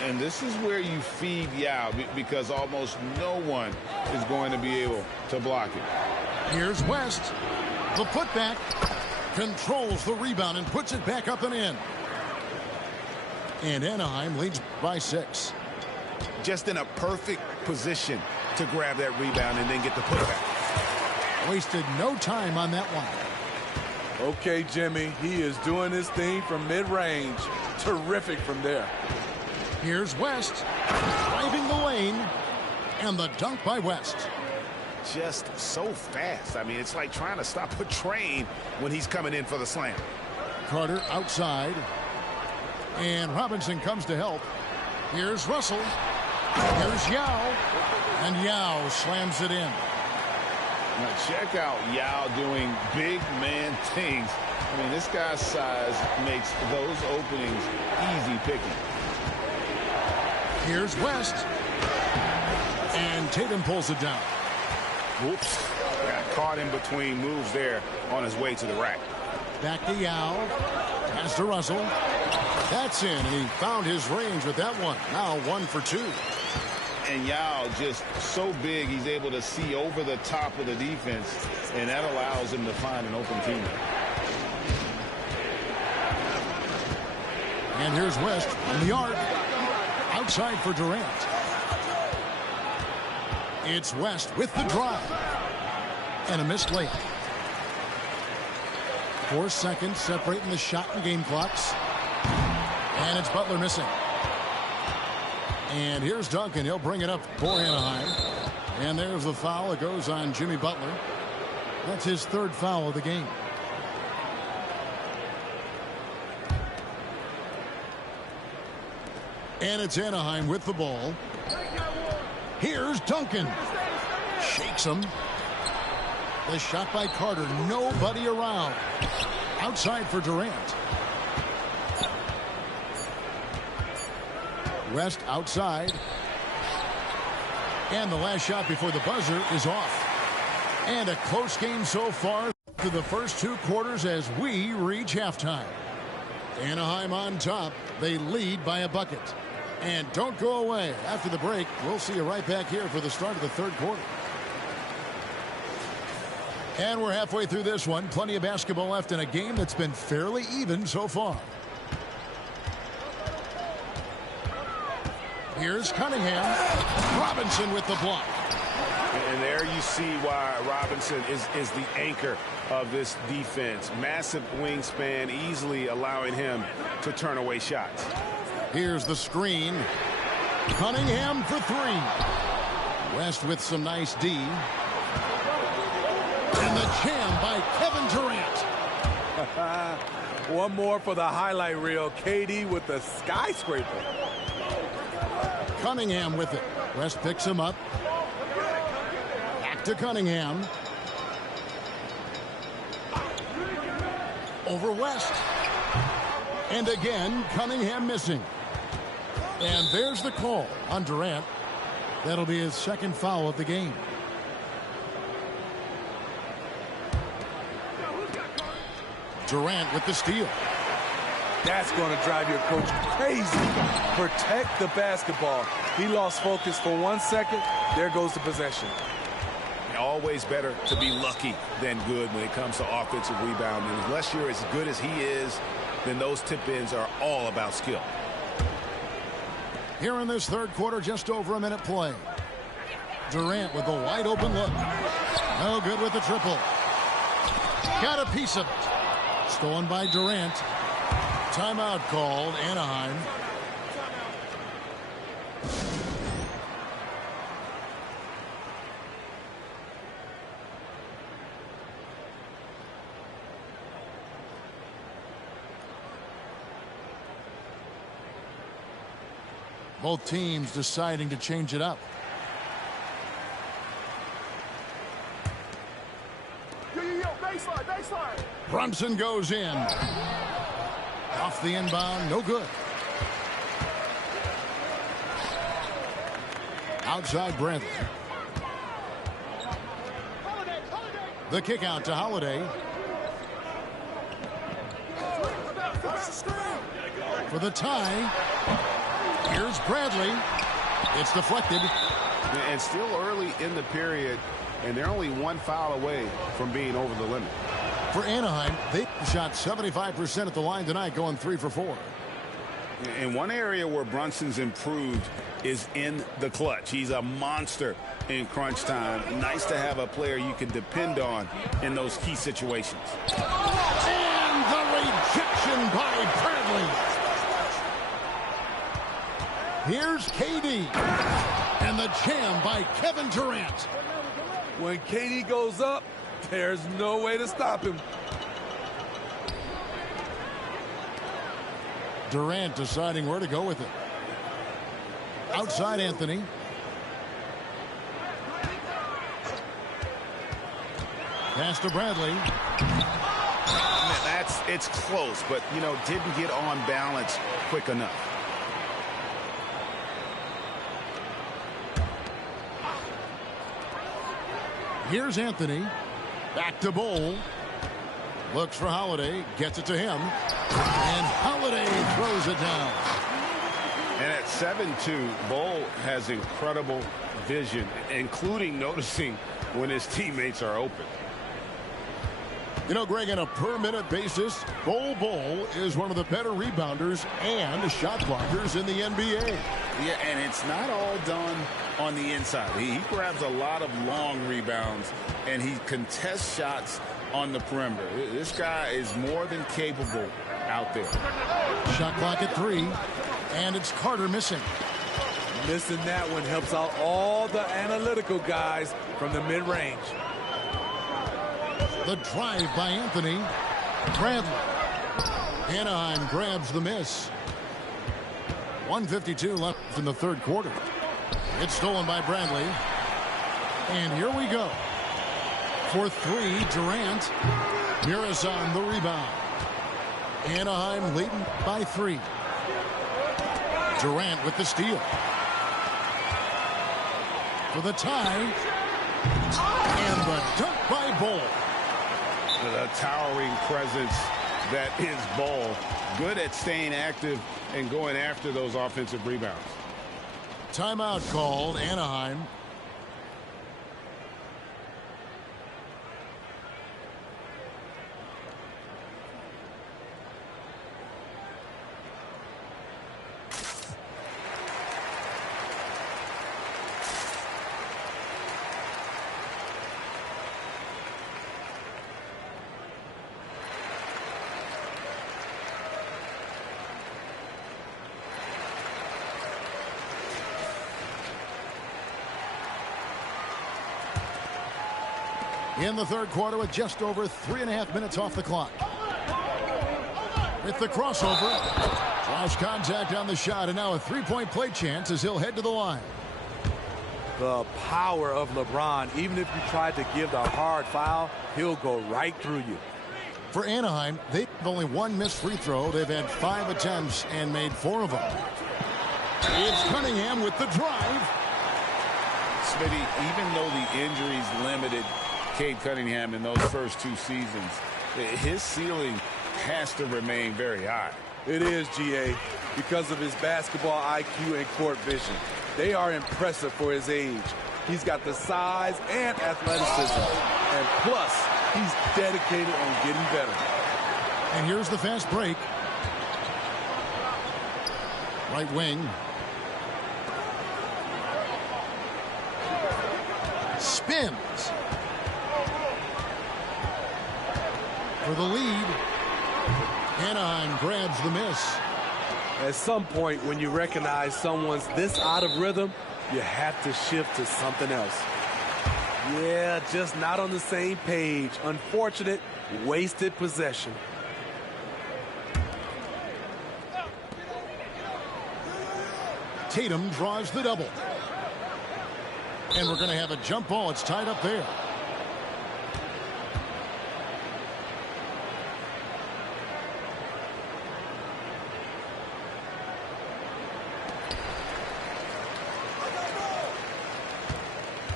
And this is where you feed Yao, because almost no one is going to be able to block it. Here's West. The putback. Controls the rebound and puts it back up and in. And Anaheim leads by 6. Just in a perfect position to grab that rebound and then get the putback. Wasted no time on that one. Okay, Jimmy, he is doing his thing from mid-range. Terrific from there. Here's West, driving the lane, and the dunk by West. Just so fast. I mean, it's like trying to stop a train when he's coming in for the slam. Carter outside, and Robinson comes to help. Here's Russell. Here's Yao, and Yao slams it in. Now check out Yao doing big man things. I mean, this guy's size makes those openings easy picking. Here's West. And Tatum pulls it down. Whoops. Got caught in between moves there on his way to the rack. Back to Yao. Pass to Russell. That's in, and he found his range with that one. Now 1 for 2. And Yao just so big, he's able to see over the top of the defense, and that allows him to find an open teammate. And here's West on the arc. Outside for Durant. It's West with the drive. And a missed layup. 4 seconds separating the shot and game clocks. And it's Butler missing. And here's Duncan. He'll bring it up for Anaheim. And there's the foul. It goes on Jimmy Butler. That's his 3rd foul of the game. And it's Anaheim with the ball. Here's Duncan. Shakes him. The shot by Carter. Nobody around. Outside for Durant. West outside. And the last shot before the buzzer is off. And a close game so far to the first 2 quarters as we reach halftime. Anaheim on top. They lead by a bucket. And don't go away. After the break, we'll see you right back here for the start of the 3rd quarter. And we're halfway through this one. Plenty of basketball left in a game that's been fairly even so far. Here's Cunningham. Robinson with the block. And there you see why Robinson is the anchor of this defense. Massive wingspan, easily allowing him to turn away shots. Here's the screen. Cunningham for three. West with some nice D. And the jam by Kevin Durant. One more for the highlight reel. KD with the skyscraper. Cunningham with it. West picks him up. Back to Cunningham. Over West. And again, Cunningham missing. And there's the call on Durant. That'll be his second foul of the game. Durant with the steal. That's going to drive your coach crazy. Protect the basketball. He lost focus for 1 second. There goes the possession. Always better to be lucky than good when it comes to offensive rebounding. Unless you're as good as he is, then those tip-ins are all about skill. Here in this third quarter, just over a minute play. Durant with a wide open look. No good with the triple. Got a piece of it. Stolen by Durant. Timeout called, Anaheim. Both teams deciding to change it up. Baseline. Brunson goes in. Off the inbound, no good. Outside Brent. The kick out to Holiday. For the tie. Here's Bradley. It's deflected. And still early in the period, and they're only one foul away from being over the limit. For Anaheim, they shot 75% at the line tonight, going 3 for 4. And one area where Brunson's improved is in the clutch. He's a monster in crunch time. Nice to have a player you can depend on in those key situations. And the rejection by Bradley. Here's KD. And the jam by Kevin Durant. When KD goes up, there's no way to stop him. Durant deciding where to go with it. Outside Anthony. Pass to Bradley. It's close, but, you know, didn't get on balance quick enough. Here's Anthony. Back to Bowl. Looks for Holiday. Gets it to him. And Holiday throws it down. And at 7-2, Bowl has incredible vision, including noticing when his teammates are open. You know, Greg, on a per-minute basis, Bowl is one of the better rebounders and shot blockers in the NBA. Yeah, and it's not all done on the inside. He grabs a lot of long rebounds, and he contests shots on the perimeter. This guy is more than capable out there. Shot clock at 3, and it's Carter missing. Missing that one helps out all the analytical guys from the mid-range. The drive by Anthony. Bradley. Anaheim grabs the miss. 1:52 left in the third quarter. It's stolen by Bradley. And here we go. For 3, Durant. Mirazon the rebound. Anaheim leading by 3. Durant with the steal. For the tie. And the dunk by Bowl. The towering presence that is Bowl. Good at staying active and going after those offensive rebounds. Timeout called, Anaheim. in the third quarter with just over 3.5 minutes off the clock. With the crossover, draws contact on the shot, and now a three-point play chance as he'll head to the line. The power of LeBron, even if you tried to give the hard foul, he'll go right through you. For Anaheim, they've only one missed free throw. They've had 5 attempts and made 4 of them. It's Cunningham with the drive. Smitty, even though the injuries limited Cade Cunningham in those first 2 seasons, his ceiling has to remain very high. It is, GA, because of his basketball IQ and court vision. They are impressive for his age. He's got the size and athleticism. And plus, he's dedicated on getting better. And here's the fast break. Right wing. Spins. For the lead. Anaheim grabs the miss. At some point, when you recognize someone's this out of rhythm, you have to shift to something else. Yeah, just not on the same page. Unfortunate, wasted possession. Tatum draws the double. And we're going to have a jump ball. It's tied up there.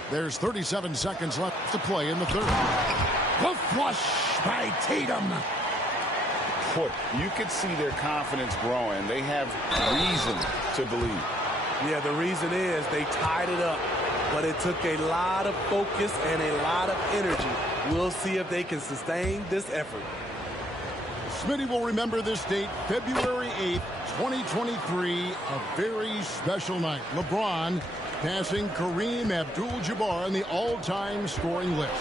There's 37 seconds left to play in the third. The flush by Tatum. Boy, you could see their confidence growing. They have reason to believe. Yeah, the reason is they tied it up, but it took a lot of focus and a lot of energy. We'll see if they can sustain this effort. Smitty will remember this date, February 8th, 2023, a very special night. LeBron passing Kareem Abdul-Jabbar on the all-time scoring list.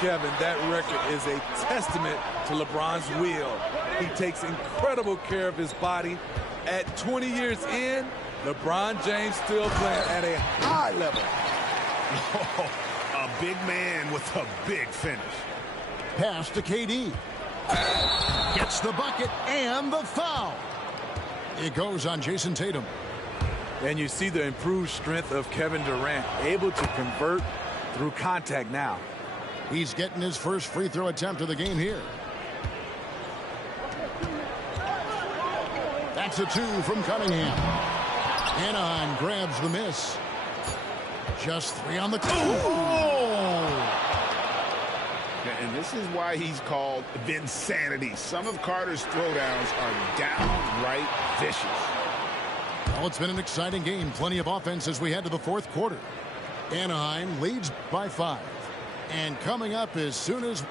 Kevin, that record is a testament to LeBron's will. He takes incredible care of his body. At 20 years in, LeBron James still playing at a high level. Oh, a big man with a big finish. Pass to KD. Gets the bucket and the foul. It goes on Jason Tatum. And you see the improved strength of Kevin Durant, able to convert through contact now. He's getting his first free throw attempt of the game here. That's a 2 from Cunningham. Anaheim grabs the miss. Just 3 on the clock. And this is why he's called Vinsanity. Some of Carter's throwdowns are downright vicious. Well, it's been an exciting game. Plenty of offense as we head to the fourth quarter. Anaheim leads by 5. And coming up as soon as...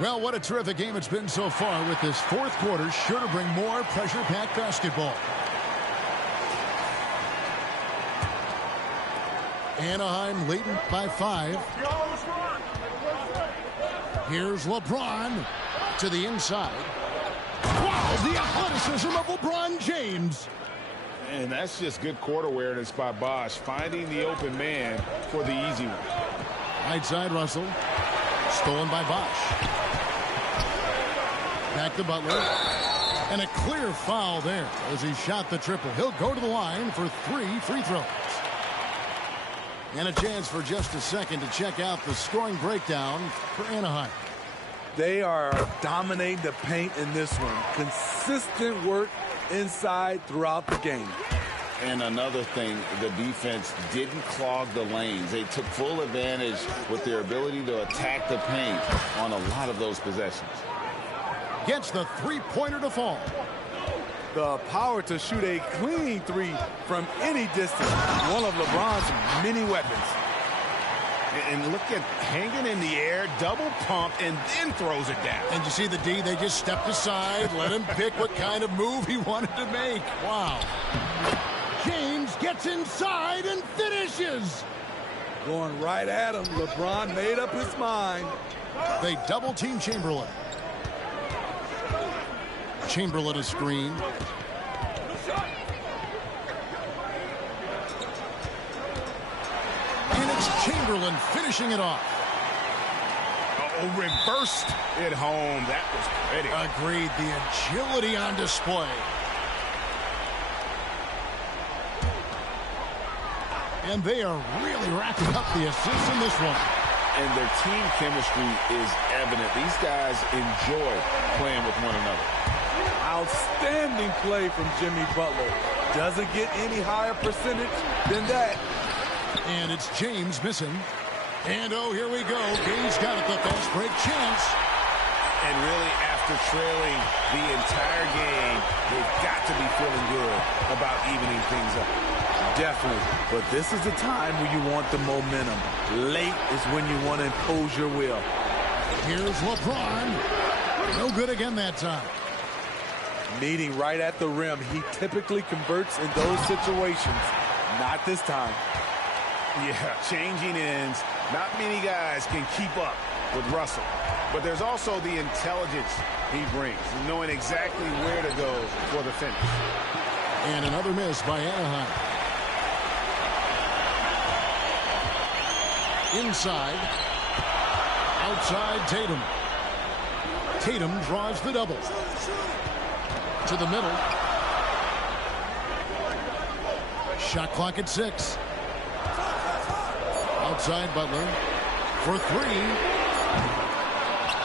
Well, what a terrific game it's been so far, with this fourth quarter sure to bring more pressure-packed basketball. Anaheim leading by 5. Here's LeBron to the inside. Wow, the athleticism of LeBron James. And that's just good court awareness by Bosch, finding the open man for the easy one. Right side, Russell. Stolen by Bosch. Back to Butler. And a clear foul there as he shot the triple. He'll go to the line for 3 free throws. And a chance for just a second to check out the scoring breakdown for Anaheim. They are dominating the paint in this one. Consistent work inside throughout the game. And another thing, the defense didn't clog the lanes. They took full advantage with their ability to attack the paint on a lot of those possessions. Gets the three-pointer to fall. The power to shoot a clean 3 from any distance. One of LeBron's many weapons. And look at hanging in the air, double pump, and then throws it down. And you see the D, they just stepped aside, let him pick what kind of move he wanted to make. Wow. James gets inside and finishes. Going right at him. LeBron made up his mind. They double team Chamberlain. Chamberlain a screen. Chamberlain finishing it off. Oh, reversed it home. That was pretty. Agreed. The agility on display. And they are really racking up the assists in this one. And their team chemistry is evident. These guys enjoy playing with one another. Outstanding play from Jimmy Butler. Doesn't get any higher percentage than that. And it's James missing. And oh, here we go. Gay's got it, the fast break chance. And really, after trailing the entire game, they've got to be feeling good about evening things up. Definitely. But this is the time when you want the momentum. Late is when you want to impose your will. Here's LeBron. No good again that time. Meeting right at the rim. He typically converts in those situations. Not this time. Yeah, changing ends. Not many guys can keep up with Russell. But there's also the intelligence he brings, knowing exactly where to go for the finish. And another miss by Anaheim. Inside. Outside Tatum. Tatum draws the double. To the middle. Shot clock at 6. Outside Butler for 3.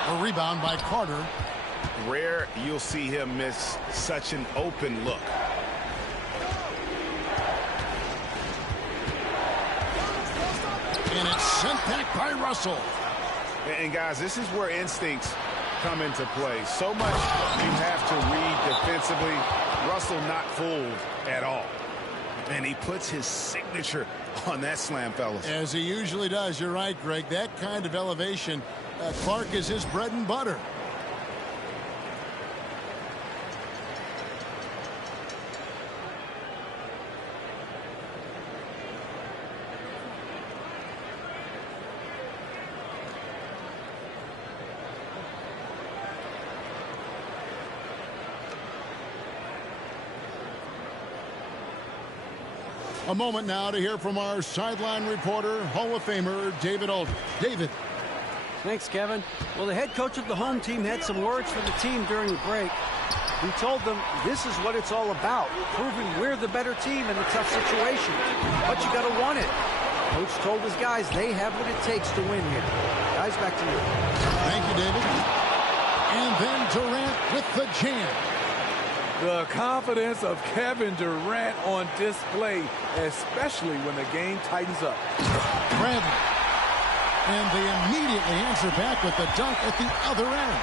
A rebound by Carter. Rare you'll see him miss such an open look. And it's sent back by Russell. And guys, this is where instincts come into play. So much you have to read defensively. Russell not fooled at all. And he puts his signature on that slam, fellas. As he usually does. You're right, Greg. That kind of elevation, Clark, is his bread and butter. A moment now to hear from our sideline reporter, Hall of Famer David Aldridge. David. Thanks, Kevin. Well, the head coach of the home team had some words for the team during the break. He told them this is what it's all about, proving we're the better team in a tough situation. But you got to want it. Coach told his guys they have what it takes to win here. Guys, back to you. Thank you, David. And then Durant with the jam. The confidence of Kevin Durant on display, especially when the game tightens up. Bradley. And they immediately answer back with the dunk at the other end.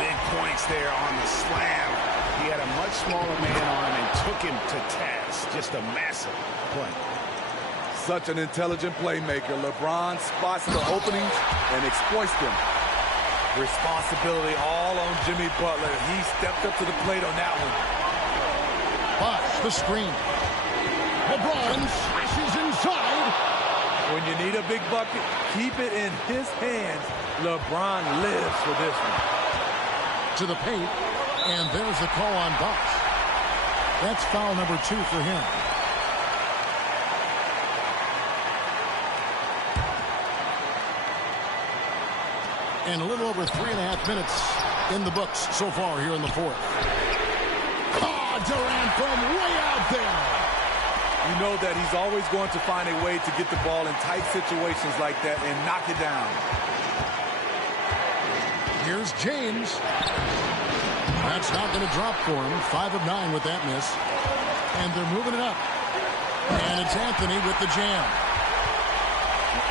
Big points there on the slam. He had a much smaller man on him and took him to task. Just a massive play. Such an intelligent playmaker. LeBron spots the openings and exploits them. Responsibility all on Jimmy Butler. He stepped up to the plate on that one. Bosh, the screen. LeBron slashes inside. When you need a big bucket, keep it in his hands. LeBron lives for this one. To the paint, and there's the call on Bosh. That's foul number 2 for him. And a little over 3.5 minutes in the books so far here in the fourth. Oh, Durant from way out there. You know that he's always going to find a way to get the ball in tight situations like that and knock it down. Here's James. That's not going to drop for him. 5 of 9 with that miss. And they're moving it up. And it's Anthony with the jam.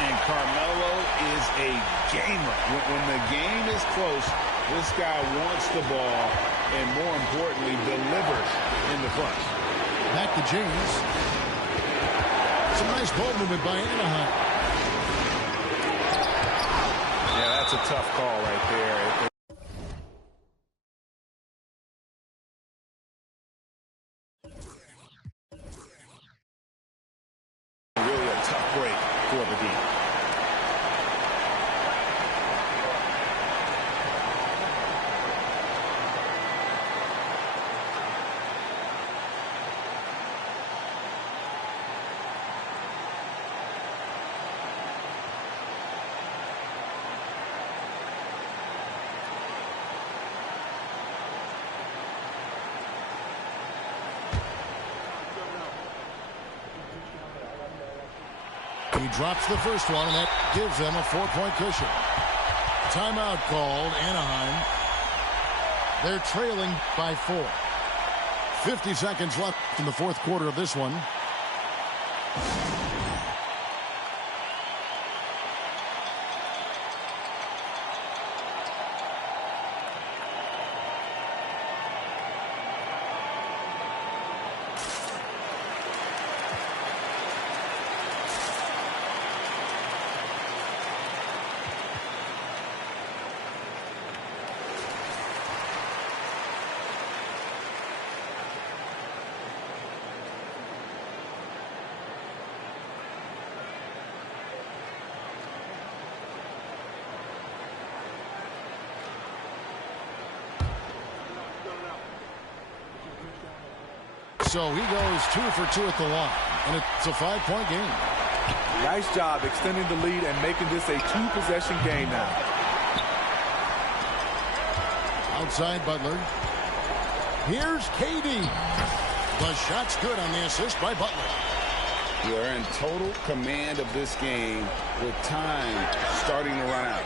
And Carmelo is a gamer. When the game is close, this guy wants the ball and, more importantly, delivers in the clutch. Back to James. It's a nice ball movement by Anaheim. Yeah, that's a tough call right there. Really a tough break for the team. He drops the first one, and that gives them a 4-point cushion. Timeout called, Anaheim. They're trailing by 4. 50 seconds left in the fourth quarter of this one. So he goes 2 for 2 at the line, and it's a 5-point game. Nice job extending the lead and making this a 2-possession game now. Outside Butler. Here's KD. The shot's good on the assist by Butler. They're in total command of this game with time starting to run out.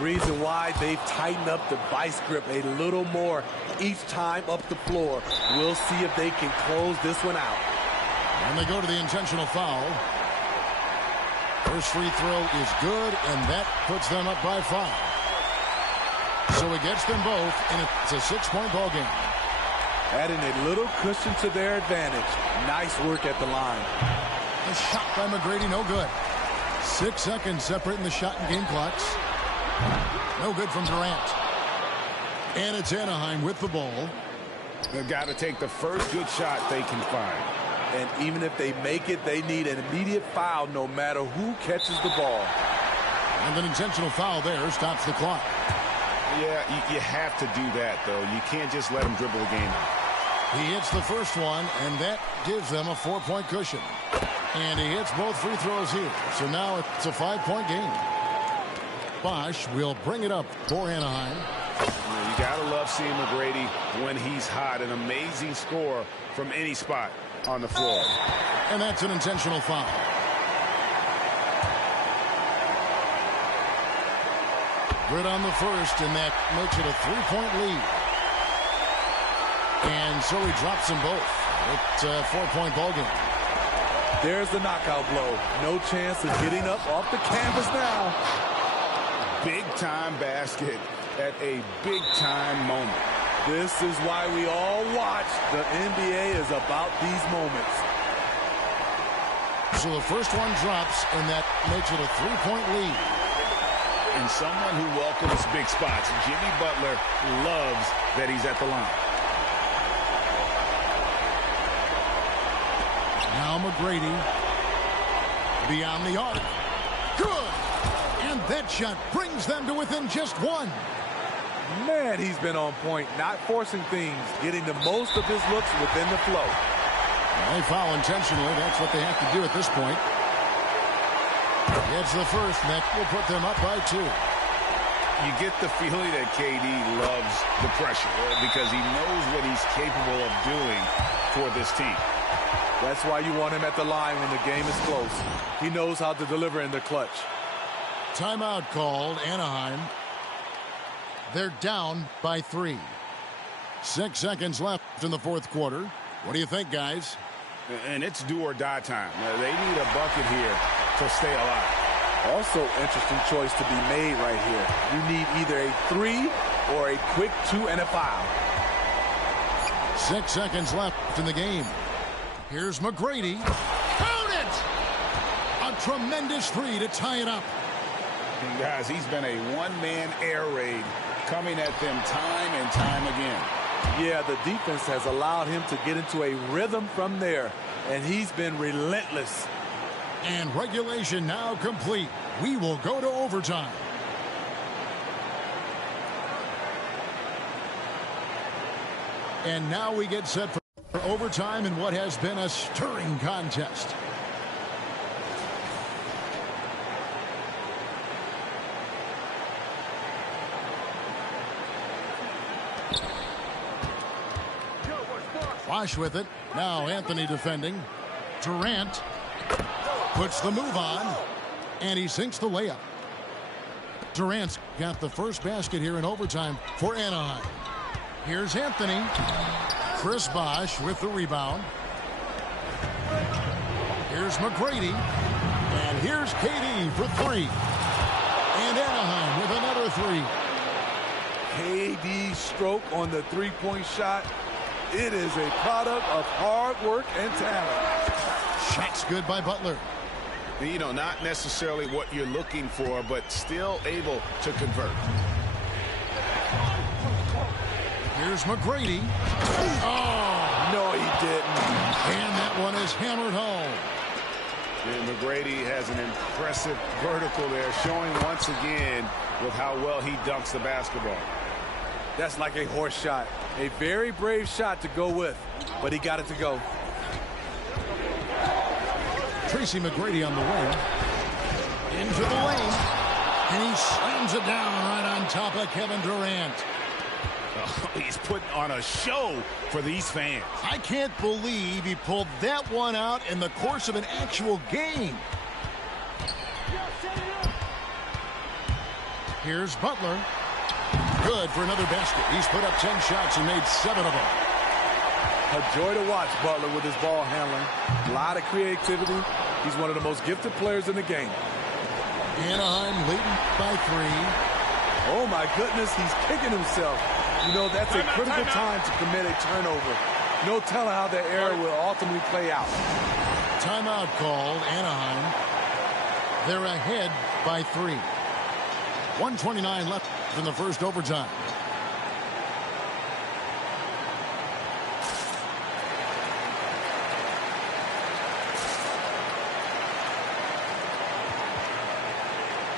Reason why they've tightened up the vice grip a little more each time up the floor. We'll see if they can close this one out. And they go to the intentional foul. First free throw is good, and that puts them up by 5. So he gets them both, and it's a 6-point ball game. Adding a little cushion to their advantage. Nice work at the line. The shot by McGrady, no good. 6 seconds separating the shot and game clocks. No good from Durant. And it's Anaheim with the ball. They've got to take the first good shot they can find. And even if they make it, they need an immediate foul no matter who catches the ball. And an intentional foul there stops the clock. Yeah, you have to do that, though. You can't just let them dribble the game out. He hits the first one, and that gives them a 4-point cushion. And he hits both free throws here. So now it's a 5-point game. Bosch will bring it up for Anaheim. You got to love seeing McGrady when he's hot. An amazing score from any spot on the floor. And that's an intentional foul. Good on the first, and that makes it a 3-point lead. And so he drops them both. It's a 4-point ball game. There's the knockout blow. No chance of getting up off the canvas now. Big-time basket at a big-time moment. This is why we all watch. The NBA is about these moments. So the first one drops, and that makes it a 3-point lead. And someone who welcomes big spots, Jimmy Butler, loves that he's at the line. Now McGrady beyond the arc. Good! And that shot brings them to within just 1. Man, he's been on point, not forcing things, getting the most of his looks within the flow. They foul intentionally. That's what they have to do at this point. Gets the first, and that will put them up by 2. You get the feeling that KD loves the pressure because he knows what he's capable of doing for this team. That's why you want him at the line when the game is close. He knows how to deliver in the clutch. Timeout called, Anaheim. They're down by 3. 6 seconds left in the fourth quarter. What do you think, guys? And it's do or die time. They need a bucket here to stay alive. Also, interesting choice to be made right here. You need either a 3 or a quick 2 and a foul. 6 seconds left in the game. Here's McGrady. Count it! A tremendous 3 to tie it up. And guys, he's been a one-man air raid coming at them time and time again. Yeah, the defense has allowed him to get into a rhythm from there, and he's been relentless. And regulation now complete. We will go to overtime. And now we get set for overtime in what has been a stirring contest. Bosch with it. Now Anthony defending. Durant puts the move on. And he sinks the layup. Durant's got the first basket here in overtime for Anaheim. Here's Anthony. Chris Bosh with the rebound. Here's McGrady. And here's KD for three. And Anaheim with another three. KD's stroke on the three-point shot. It is a product of hard work and talent. Shot's good by Butler. You know, not necessarily what you're looking for, but still able to convert. Here's McGrady. Oh, no, he didn't. And that one is hammered home. And McGrady has an impressive vertical there, showing once again with how well he dunks the basketball. That's like a horse shot. A very brave shot to go with, but he got it to go. Tracy McGrady on the wing. Into the lane. And he slams it down right on top of Kevin Durant. Oh, he's putting on a show for these fans. I can't believe he pulled that one out in the course of an actual game. Here's Butler. Good for another basket. He's put up 10 shots and made 7 of them. A joy to watch Butler with his ball handling. A lot of creativity. He's one of the most gifted players in the game. Anaheim leading by 3. Oh, my goodness, he's kicking himself. You know, that's a critical time to commit a turnover. No telling how that error will ultimately play out. Timeout called, Anaheim. They're ahead by 3. 1:29 left in the first overtime.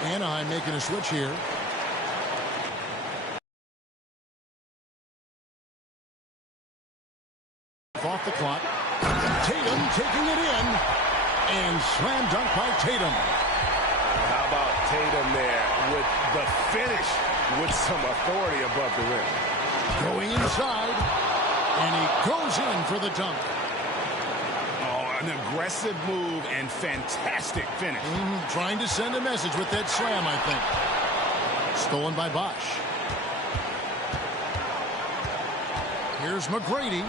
Anaheim making a switch here. Off the clock. Tatum taking it in. And slam dunk by Tatum. How about Tatum there with the finish with some authority above the rim. Going inside. And he goes in for the dunk. Oh, an aggressive move and fantastic finish. Trying to send a message with that slam, I think. Stolen by Bosh. Here's McGrady.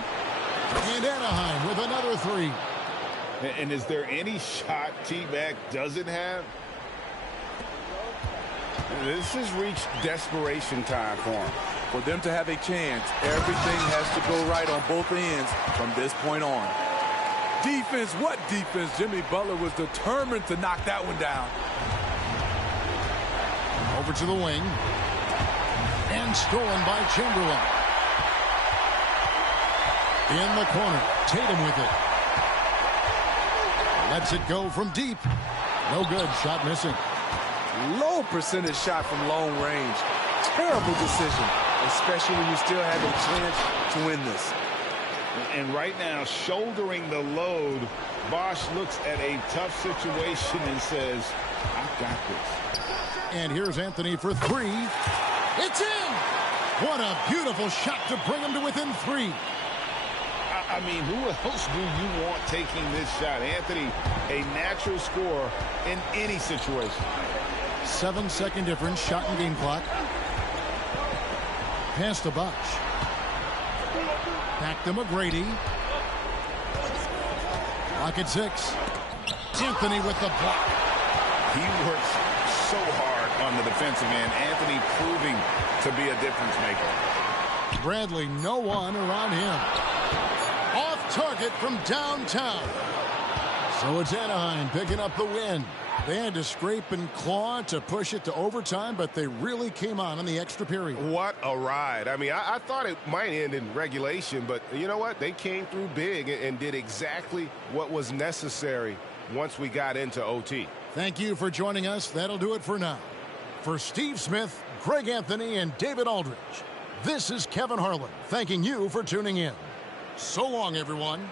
And Anaheim with another 3. And is there any shot T-Mac doesn't have? This has reached desperation time for him. For them to have a chance, everything has to go right on both ends from this point on. Defense, what defense? Jimmy Butler was determined to knock that one down. Over to the wing. And stolen by Chamberlain. In the corner, Tatum with it. Lets it go from deep. No good, shot missing. Low percentage shot from long range. Terrible decision, especially when you still have a chance to win this. And right now, shouldering the load, Bosh looks at a tough situation and says, I got this. And here's Anthony for 3. It's in! What a beautiful shot to bring him to within 3. I mean, who else do you want taking this shot? Anthony, a natural scorer in any situation. 7-second difference, shot and game clock. Pass to Bosh. Back to McGrady. Clock at 6. Anthony with the block. He works so hard on the defensive end. Anthony proving to be a difference maker. Bradley, no one around him. Off target from downtown. So it's Anaheim picking up the win. They had to scrape and claw to push it to overtime, but they really came on in the extra period. What a ride. I mean, I thought it might end in regulation, but you know what? They came through big and did exactly what was necessary once we got into OT. Thank you for joining us. That'll do it for now. For Steve Smith, Greg Anthony, and David Aldridge, this is Kevin Harlan thanking you for tuning in. So long, everyone.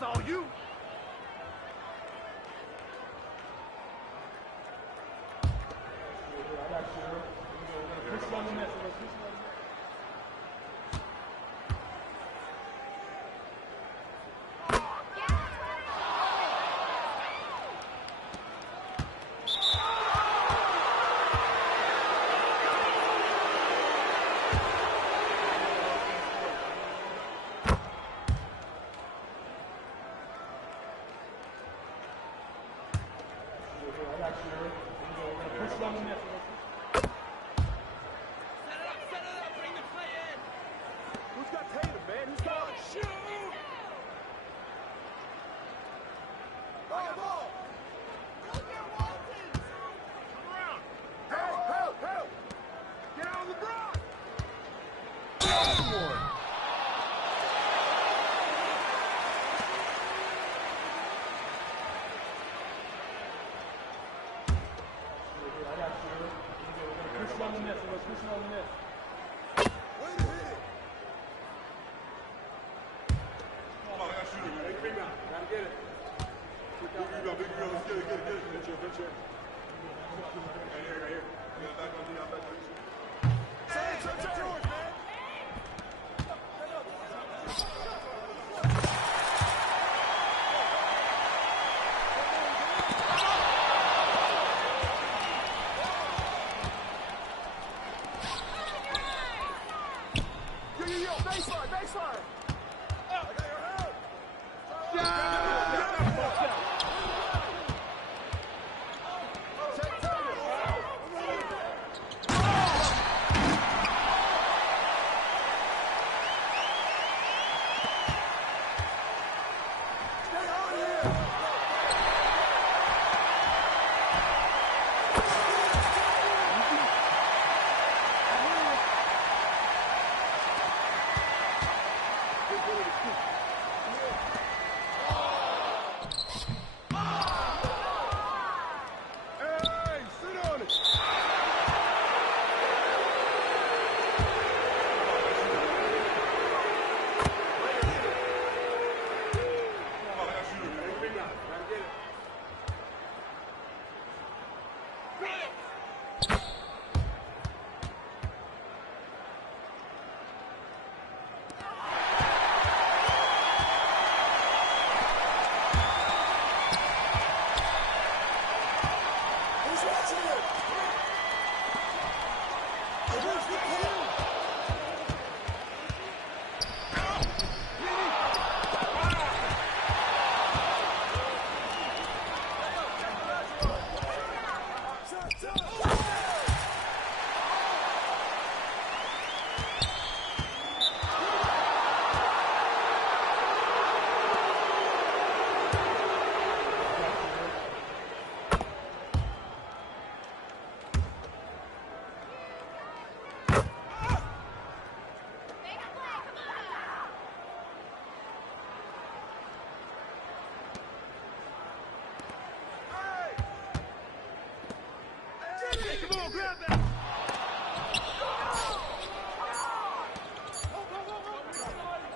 That's all you. Come on, grab that.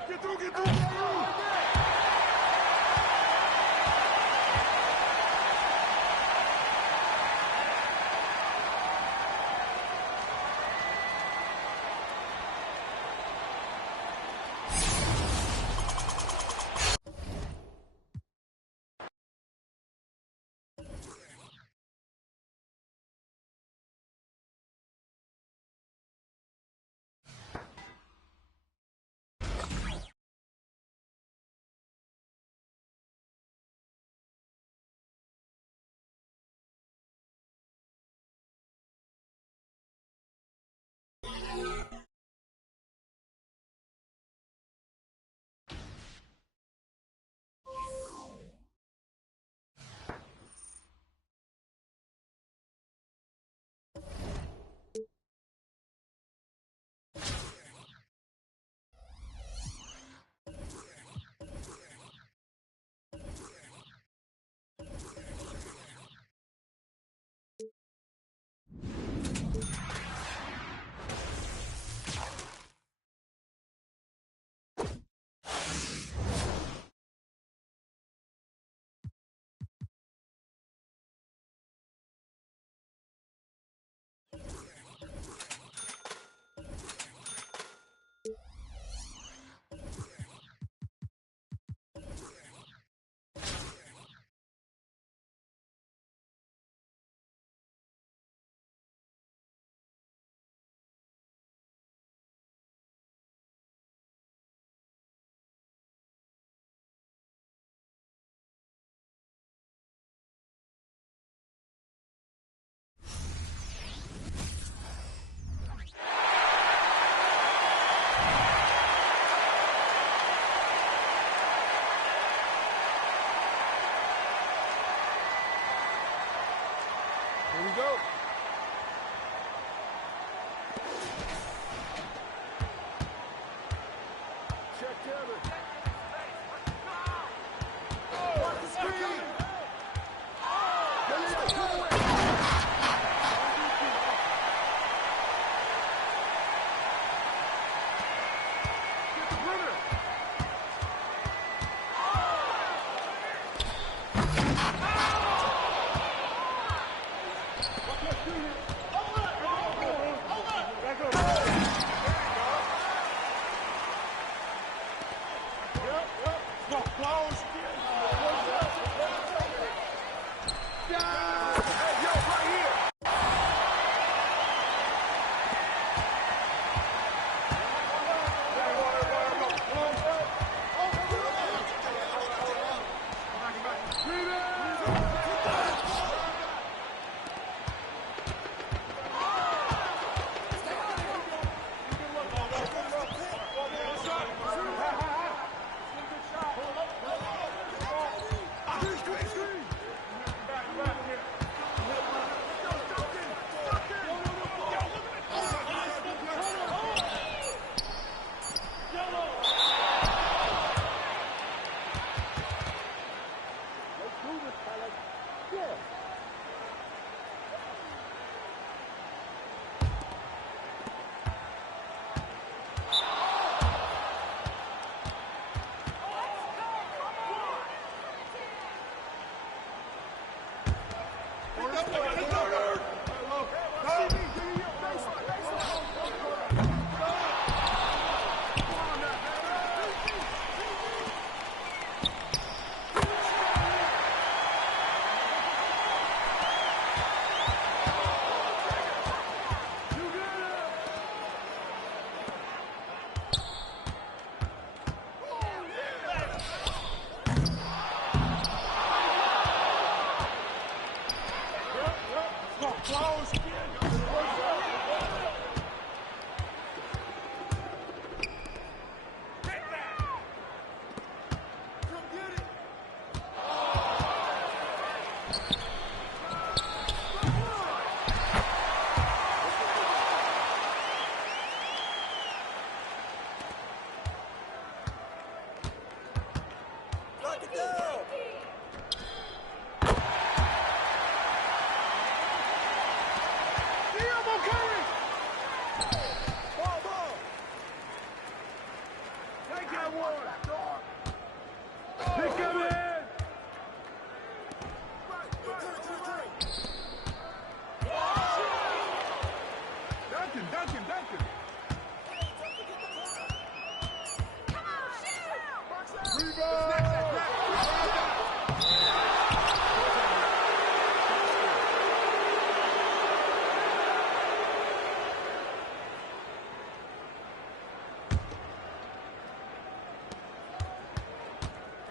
Get through.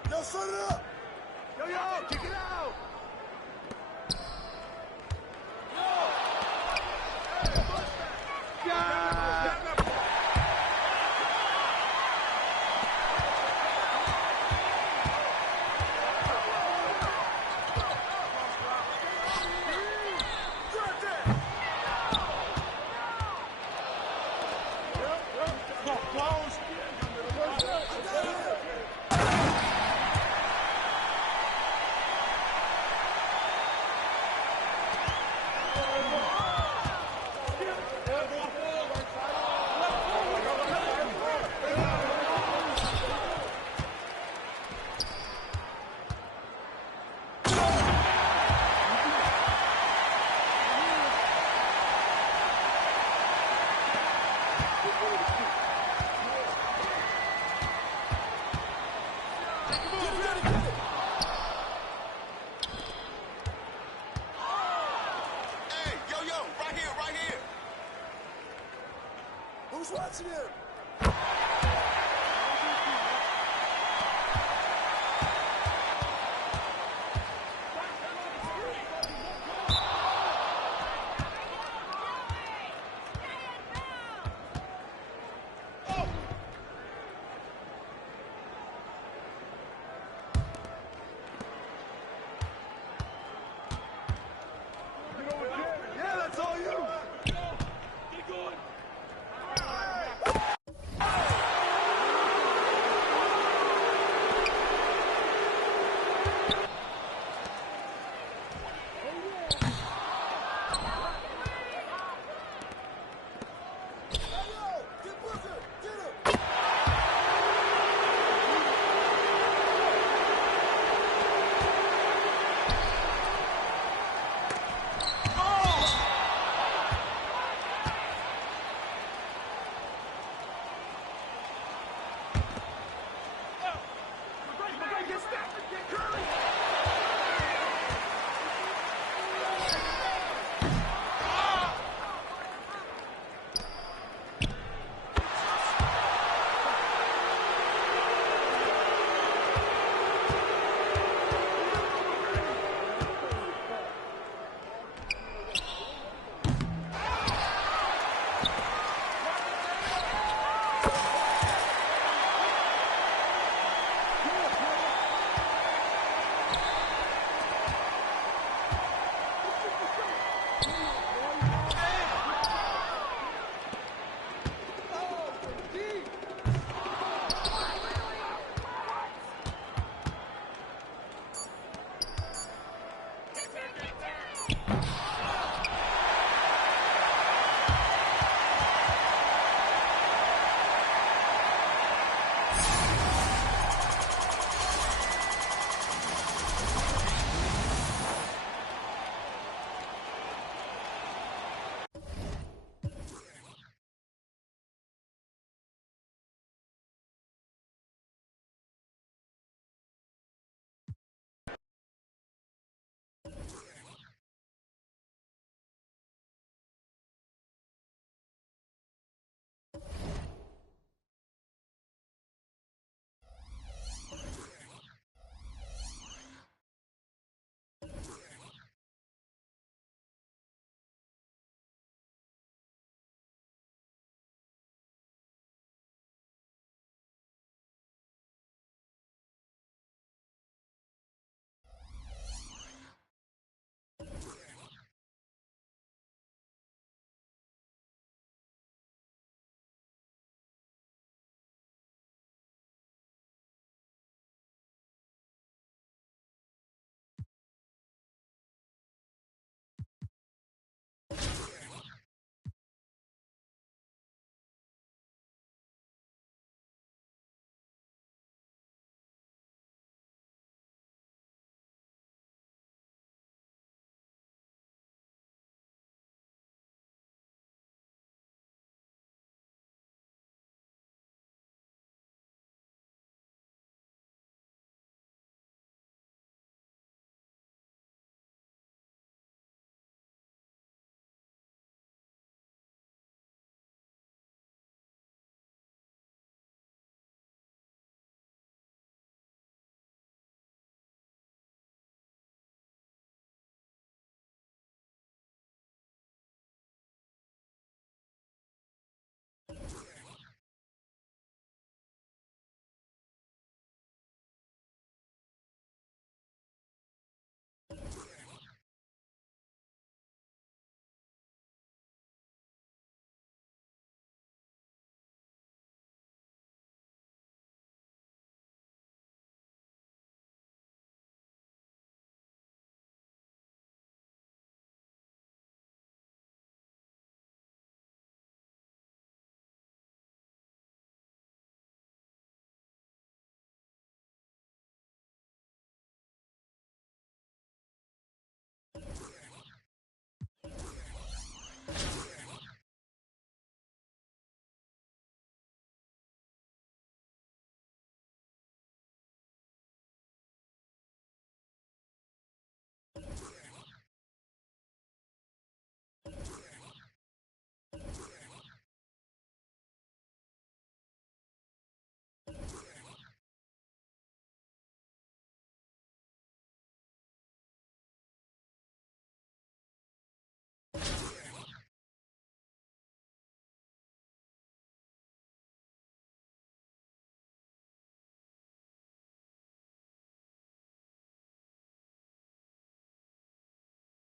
Yo, set it up. Yo, kick it out. Who's watching him?